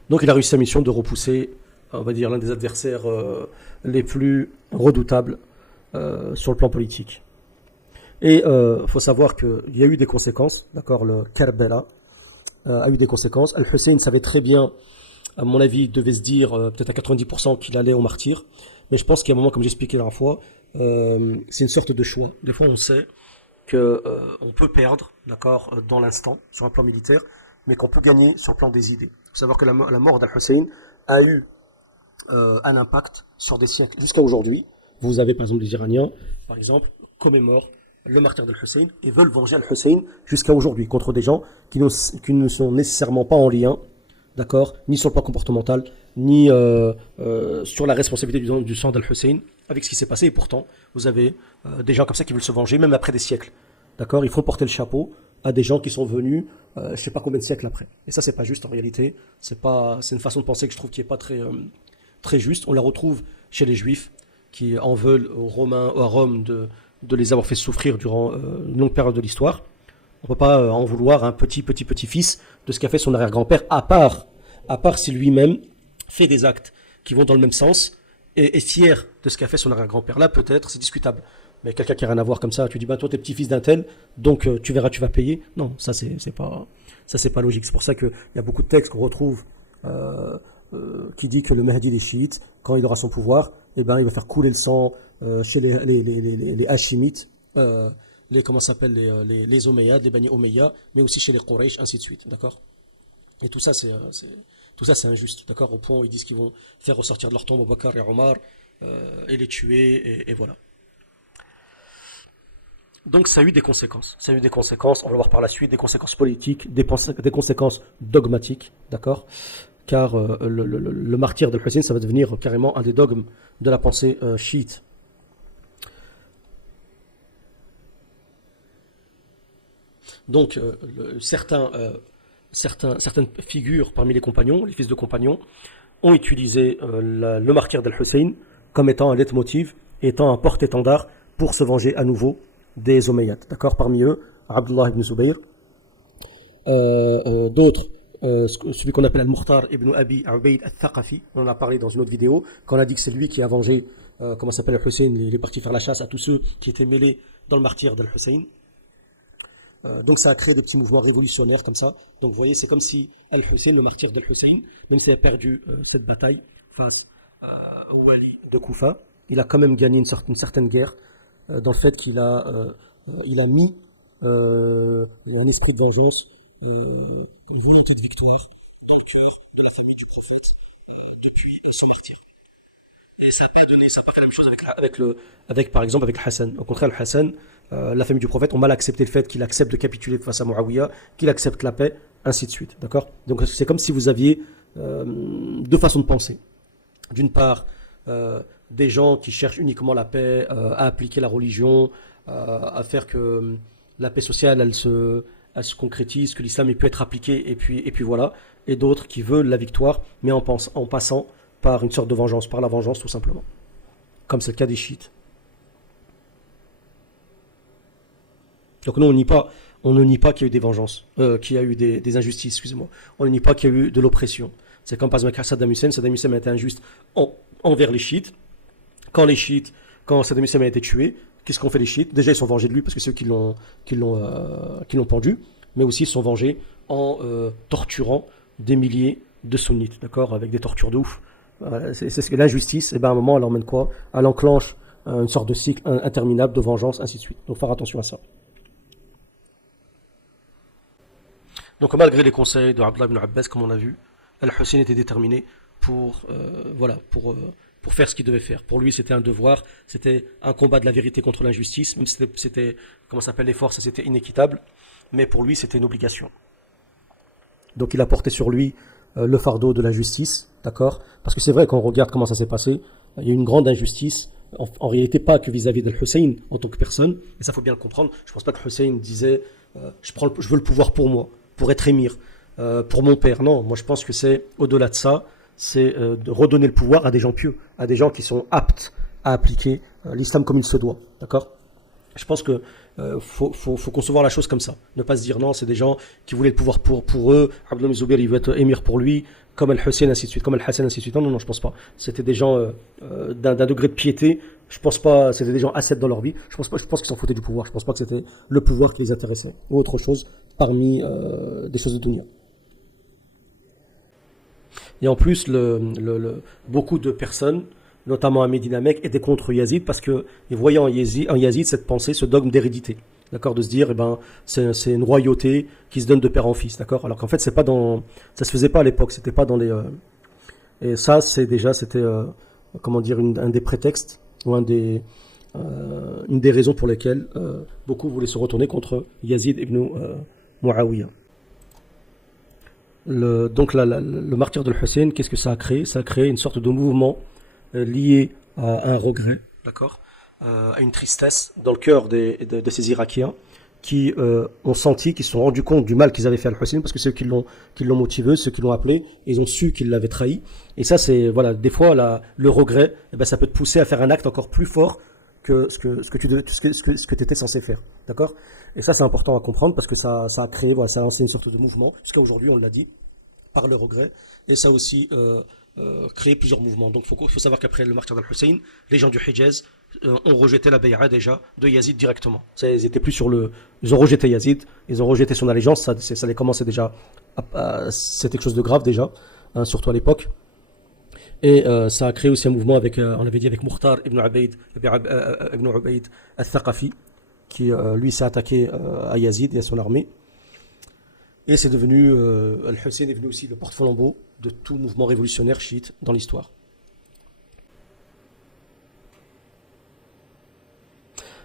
Donc il a réussi sa mission de repousser, on va dire, l'un des adversaires les plus redoutables sur le plan politique. Et faut savoir qu'il y a eu des conséquences, d'accord, le Karbala a eu des conséquences. Al-Hussein savait très bien, à mon avis, il devait se dire peut-être à 90% qu'il allait au martyr, mais je pense qu'à un moment, comme j'expliquais la dernière fois, c'est une sorte de choix. Des fois, on sait qu'on peut perdre, d'accord, dans l'instant, sur un plan militaire, mais qu'on peut gagner sur le plan des idées. Il faut savoir que la mort d'Al-Hussein a eu un impact sur des siècles. Jusqu'à aujourd'hui, vous avez par exemple des Iraniens, par exemple, commémorent le martyr d'Al-Hussein et veulent venger Al-Hussein jusqu'à aujourd'hui contre des gens qui ne sont nécessairement pas en lien, d'accord, ni sur le plan comportemental, ni sur la responsabilité du sang d'Al-Hussein avec ce qui s'est passé. Et pourtant, vous avez des gens comme ça qui veulent se venger, même après des siècles. D'accord, ils font porter le chapeau à des gens qui sont venus, je ne sais pas combien de siècles après. Et ça, c'est pas juste en réalité. C'est une façon de penser que je trouve qui est pas très juste. On la retrouve chez les Juifs qui en veulent aux Romains, à Rome de les avoir fait souffrir durant une longue période de l'histoire. On ne peut pas en vouloir à un petit-fils de ce qu'a fait son arrière-grand-père, à part si lui-même fait des actes qui vont dans le même sens et est fier de ce qu'a fait son arrière-grand-père. Là, peut-être, c'est discutable. Mais quelqu'un qui n'a rien à voir comme ça, tu dis, toi, t'es petit-fils d'un tel, donc tu verras, tu vas payer. Non, ça, c'est pas logique. C'est pour ça qu'il y a beaucoup de textes qu'on retrouve qui dit que le Mahdi des chiites, quand il aura son pouvoir, il va faire couler le sang chez les Hachimites, les Omeyyades, les Bani Omeyyades, mais aussi chez les Quraysh, ainsi de suite. D'accord? Et tout ça, Tout ça, c'est injuste, d'accord? Au point où ils disent qu'ils vont faire ressortir de leur tombe Abu Bakr et Omar et les tuer, et voilà. Donc ça a eu des conséquences. Ça a eu des conséquences, on va voir par la suite, des conséquences politiques, des conséquences dogmatiques, d'accord? Car le martyr de Hussein, ça va devenir carrément un des dogmes de la pensée chiite. Donc certaines figures parmi les compagnons, les fils de compagnons, ont utilisé le martyr d'Al-Hussein comme étant un leitmotiv, étant un porte-étendard pour se venger à nouveau des Omeyyades. D'accord? Parmi eux, Abdullah ibn Zubayr, d'autres, celui qu'on appelle Al-Mukhtar ibn Abi Ubayd al-Thaqafi, on en a parlé dans une autre vidéo, quand on a dit que c'est lui qui a vengé, comment s'appelle Al-Hussein, il est parti faire la chasse à tous ceux qui étaient mêlés dans le martyr d'Al-Hussein. Donc ça a créé des petits mouvements révolutionnaires comme ça. Donc vous voyez, c'est comme si Al-Hussein, le martyr d'Al-Hussein, même s'il a perdu cette bataille face au Wali de Koufa, il a quand même gagné une certaine guerre dans le fait il a mis un esprit de vengeance et une volonté de victoire dans le cœur de la famille du prophète depuis son martyr. Et ça n'a pas fait la même chose avec par exemple avec Hassan. Au contraire, le Hassan, la famille du prophète ont mal accepté le fait qu'il accepte de capituler face à Muawiyah, qu'il accepte la paix, ainsi de suite. D'accord? Donc c'est comme si vous aviez deux façons de penser. D'une part, des gens qui cherchent uniquement la paix, à appliquer la religion, à faire que la paix sociale elle se concrétise, que l'islam ait pu être appliqué, et puis voilà. Et d'autres qui veulent la victoire, mais en passant par une sorte de vengeance, par la vengeance tout simplement. Comme c'est le cas des chiites. Donc nous, on ne nie pas qu'il y a eu des vengeances, qu'il y a eu des injustices, excusez-moi. On ne nie pas qu'il y a eu de l'oppression. C'est comme par exemple avec Saddam Hussein. Saddam Hussein a été injuste envers les chiites. Quand Saddam Hussein a été tué, qu'est-ce qu'ont fait les chiites? Déjà, ils sont vengés de lui parce que c'est eux qui l'ont pendu, mais aussi ils sont vengés en torturant des milliers de sunnites, d'accord, avec des tortures de ouf. C'est ce que l'injustice, et ben à un moment, elle emmène quoi? Elle enclenche une sorte de cycle interminable de vengeance, ainsi de suite. Donc, faire attention à ça. Donc, malgré les conseils de Abdullah ibn Abbas, comme on a vu, Al-Hussein était déterminé pour faire ce qu'il devait faire. Pour lui, c'était un devoir, c'était un combat de la vérité contre l'injustice, même si c'était comment ça s'appelle, les forces, c'était inéquitable, mais pour lui, c'était une obligation. Donc, il a porté sur lui le fardeau de la justice, d'accord? Parce que c'est vrai, quand on regarde comment ça s'est passé, il y a une grande injustice, en réalité pas que vis-à-vis d'Al-Hussein en tant que personne, mais ça faut bien le comprendre. Je pense pas que Hussein disait je veux le pouvoir pour moi, pour être émir, pour mon père. Non, moi je pense que c'est au-delà de ça, c'est de redonner le pouvoir à des gens pieux, à des gens qui sont aptes à appliquer l'islam comme il se doit, d'accord? Je pense que faut concevoir la chose comme ça. Ne pas se dire non, c'est des gens qui voulaient le pouvoir pour eux. Abdullah ibn Zubayr, il veut être émir pour lui, comme Al-Hussein, ainsi de suite, comme Al-Hassan, ainsi de suite. Non, je pense pas. C'était des gens d'un degré de piété. Je pense pas, c'était des gens ascètes dans leur vie. Je pense qu'ils s'en foutaient du pouvoir. Je pense pas que c'était le pouvoir qui les intéressait, ou autre chose parmi des choses de dunya. Et en plus, beaucoup de personnes, notamment à Médina Mecque, étaient contre Yazid parce que, voyaient en Yazid cette pensée, ce dogme d'hérédité. D'accord, de se dire, c'est une royauté qui se donne de père en fils, d'accord. Alors qu'en fait, ça se faisait pas à l'époque, c'était pas dans les. Et ça, c'était, comment dire, un des prétextes ou une des raisons pour lesquelles beaucoup voulaient se retourner contre Yazid ibn Muawiyah. Donc le martyr de Hussein, qu'est-ce que ça a créé? Ça a créé une sorte de mouvement lié à un regret, d'accord, à une tristesse dans le cœur de ces Irakiens qui ont senti, qui se sont rendus compte du mal qu'ils avaient fait à Al-Hussein, parce que c'est eux qui l'ont motivé, ceux qui l'ont appelé, et ils ont su qu'ils l'avaient trahi. Et ça, c'est, voilà, des fois, le regret, ça peut te pousser à faire un acte encore plus fort que ce que tu étais censé faire, d'accord? Et ça, c'est important à comprendre, parce que ça a créé, voilà, ça a lancé une sorte de mouvement, jusqu'à aujourd'hui, on l'a dit, par le regret, et ça a aussi créé plusieurs mouvements. Donc il faut savoir qu'après le martyr d'Al-Hussein, les gens du Hijaz ont rejeté la bay'a déjà de Yazid directement. Ils ont rejeté Yazid, ils ont rejeté son allégeance, ça les commençait déjà, c'est quelque chose de grave déjà, hein, surtout à l'époque. Et ça a créé aussi un mouvement avec, on avait dit, avec Mukhtar ibn Ubayd al-Thaqafi, qui lui s'est attaqué à Yazid et à son armée. Et c'est devenu, Al-Hussein est devenu aussi le porte-flambeau de tout mouvement révolutionnaire chiite dans l'histoire.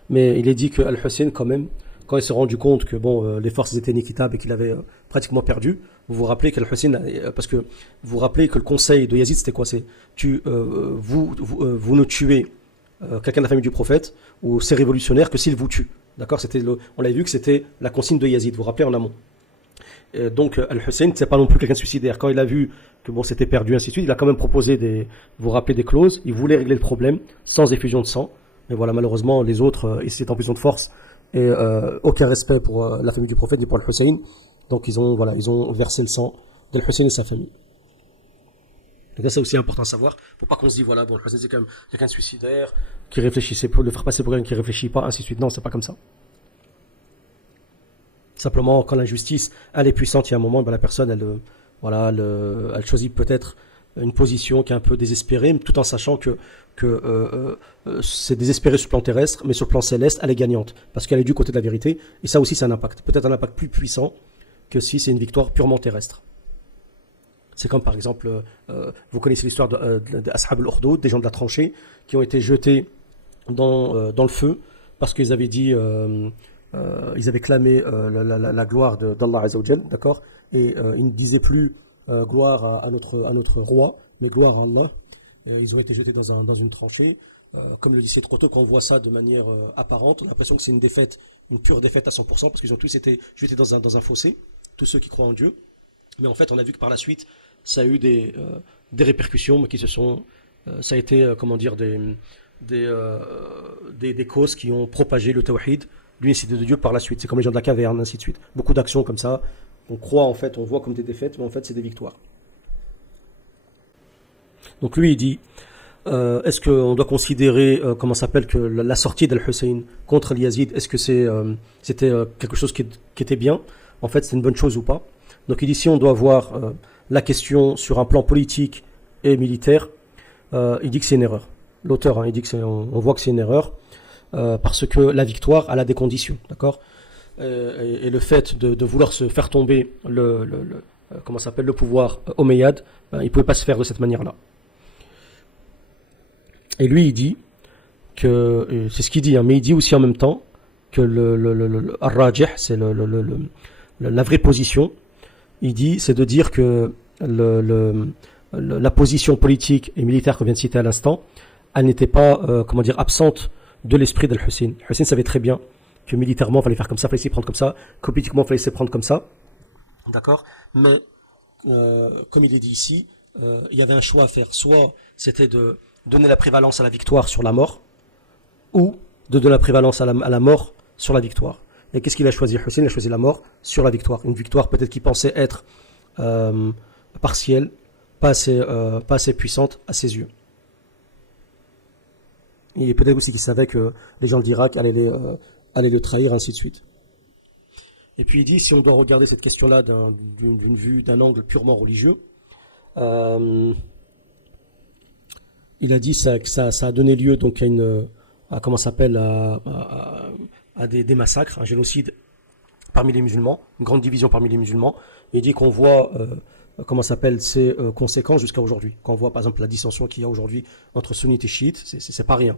Mais il est dit que Al-Hussein, quand même, quand il s'est rendu compte que bon, les forces étaient inéquitables et qu'il avait pratiquement perdu, vous vous rappelez qu'Al-Hussein, parce que vous vous rappelez que le conseil de Yazid, c'était quoi? C'est vous ne tuez quelqu'un de la famille du prophète ou ces révolutionnaires que s'il vous tue. D'accord? On l'avait vu que c'était la consigne de Yazid, vous vous rappelez en amont. Donc Al-Hussein, c'est pas non plus quelqu'un de suicidaire. Quand il a vu que bon, c'était perdu, ainsi de suite, il a quand même proposé vous vous rappelez des clauses. Il voulait régler le problème sans effusion de sang. Mais voilà, malheureusement, les autres, ils étaient en position de force et aucun respect pour la famille du prophète ni pour Al-Hussein. Donc ils ont versé le sang d'Al-Hussein et sa famille. Donc ça, c'est aussi important à savoir. Faut pas qu'on se dise, voilà, bon, Al-Hussein, c'est quand même quelqu'un de suicidaire, qui réfléchissait, pour le faire passer pour quelqu'un qui réfléchit pas, ainsi de suite. Non, c'est pas comme ça. Simplement, quand l'injustice, elle est puissante, il y a un moment, ben, la personne, elle choisit peut-être une position qui est un peu désespérée, tout en sachant que c'est désespéré sur le plan terrestre, mais sur le plan céleste, elle est gagnante, parce qu'elle est du côté de la vérité, et ça aussi, c'est un impact. Peut-être un impact plus puissant que si c'est une victoire purement terrestre. C'est comme par exemple, vous connaissez l'histoire d'Ashab al-Ukhdud, des gens de la tranchée, qui ont été jetés dans le feu, parce qu'ils avaient dit... ils avaient clamé la gloire d'Allah Azza wa Jal, d'accord, et ils ne disaient plus gloire à notre roi, mais gloire à Allah. Ils ont été jetés dans une tranchée. Comme le disait trop tôt, quand on voit ça de manière apparente, on a l'impression que c'est une défaite, une pure défaite à 100%, parce qu'ils ont tous été jetés dans un fossé, tous ceux qui croient en Dieu. Mais en fait, on a vu que par la suite, ça a eu des répercussions, mais qui se sont, ça a été, comment dire, des causes qui ont propagé le tawhid, l'unicité de Dieu par la suite. C'est comme les gens de la caverne, ainsi de suite. Beaucoup d'actions comme ça. On croit en fait, on voit comme des défaites, mais en fait c'est des victoires. Donc lui il dit, est-ce qu'on doit considérer, comment s'appelle, que la sortie d'Al-Hussein contre l'Yazid, est-ce que c'était quelque chose qui était bien? En fait c'est une bonne chose ou pas? Donc il dit, si on doit voir la question sur un plan politique et militaire, il dit que c'est une erreur. L'auteur, il dit on voit que c'est une erreur. Parce que la victoire, elle a des conditions, d'accord, et le fait de vouloir se faire tomber le pouvoir omeyyade, ben, il ne pouvait pas se faire de cette manière-là. Et lui, il dit que, c'est ce qu'il dit, hein, mais il dit aussi en même temps que le ar-rajih, c'est la vraie position. Il dit, c'est de dire que la position politique et militaire qu'on vient de citer à l'instant, elle n'était pas, absente de l'esprit d'Al-Hussein. Hussein savait très bien que militairement, il fallait faire comme ça, il fallait s'y prendre comme ça, que politiquement, il fallait s'y prendre comme ça. D'accord? Mais, comme il est dit ici, il y avait un choix à faire. Soit c'était de donner la prévalence à la victoire sur la mort, ou de donner la prévalence à la mort sur la victoire. Et qu'est-ce qu'il a choisi? Hussein a choisi la mort sur la victoire. Une victoire peut-être qu'il pensait être partielle, pas assez puissante à ses yeux. Et peut-être aussi qu'il savait que les gens d'Irak allaient le trahir, ainsi de suite. Et puis il dit, si on doit regarder cette question-là d'une vue, d'un angle purement religieux, il a dit que ça a donné lieu donc à des massacres, un génocide parmi les musulmans, une grande division parmi les musulmans. Et il dit qu'on voit ces conséquences jusqu'à aujourd'hui. Quand on voit par exemple la dissension qu'il y a aujourd'hui entre sunnites et chiites, c'est pas rien.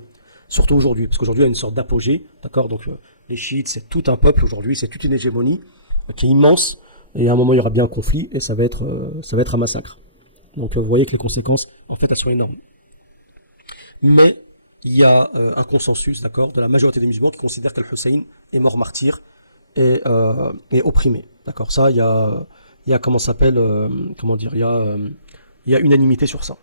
Surtout aujourd'hui, parce qu'aujourd'hui il y a une sorte d'apogée, d'accord. Donc les chiites, c'est tout un peuple aujourd'hui, c'est toute une hégémonie qui est immense. Et à un moment il y aura bien un conflit et ça va être un massacre. Donc vous voyez que les conséquences, en fait, elles sont énormes. Mais il y a un consensus, d'accord, de la majorité des musulmans qui considèrent qu'Al-Hussein est mort martyr et opprimé, d'accord. Ça, il y a il y a unanimité sur ça.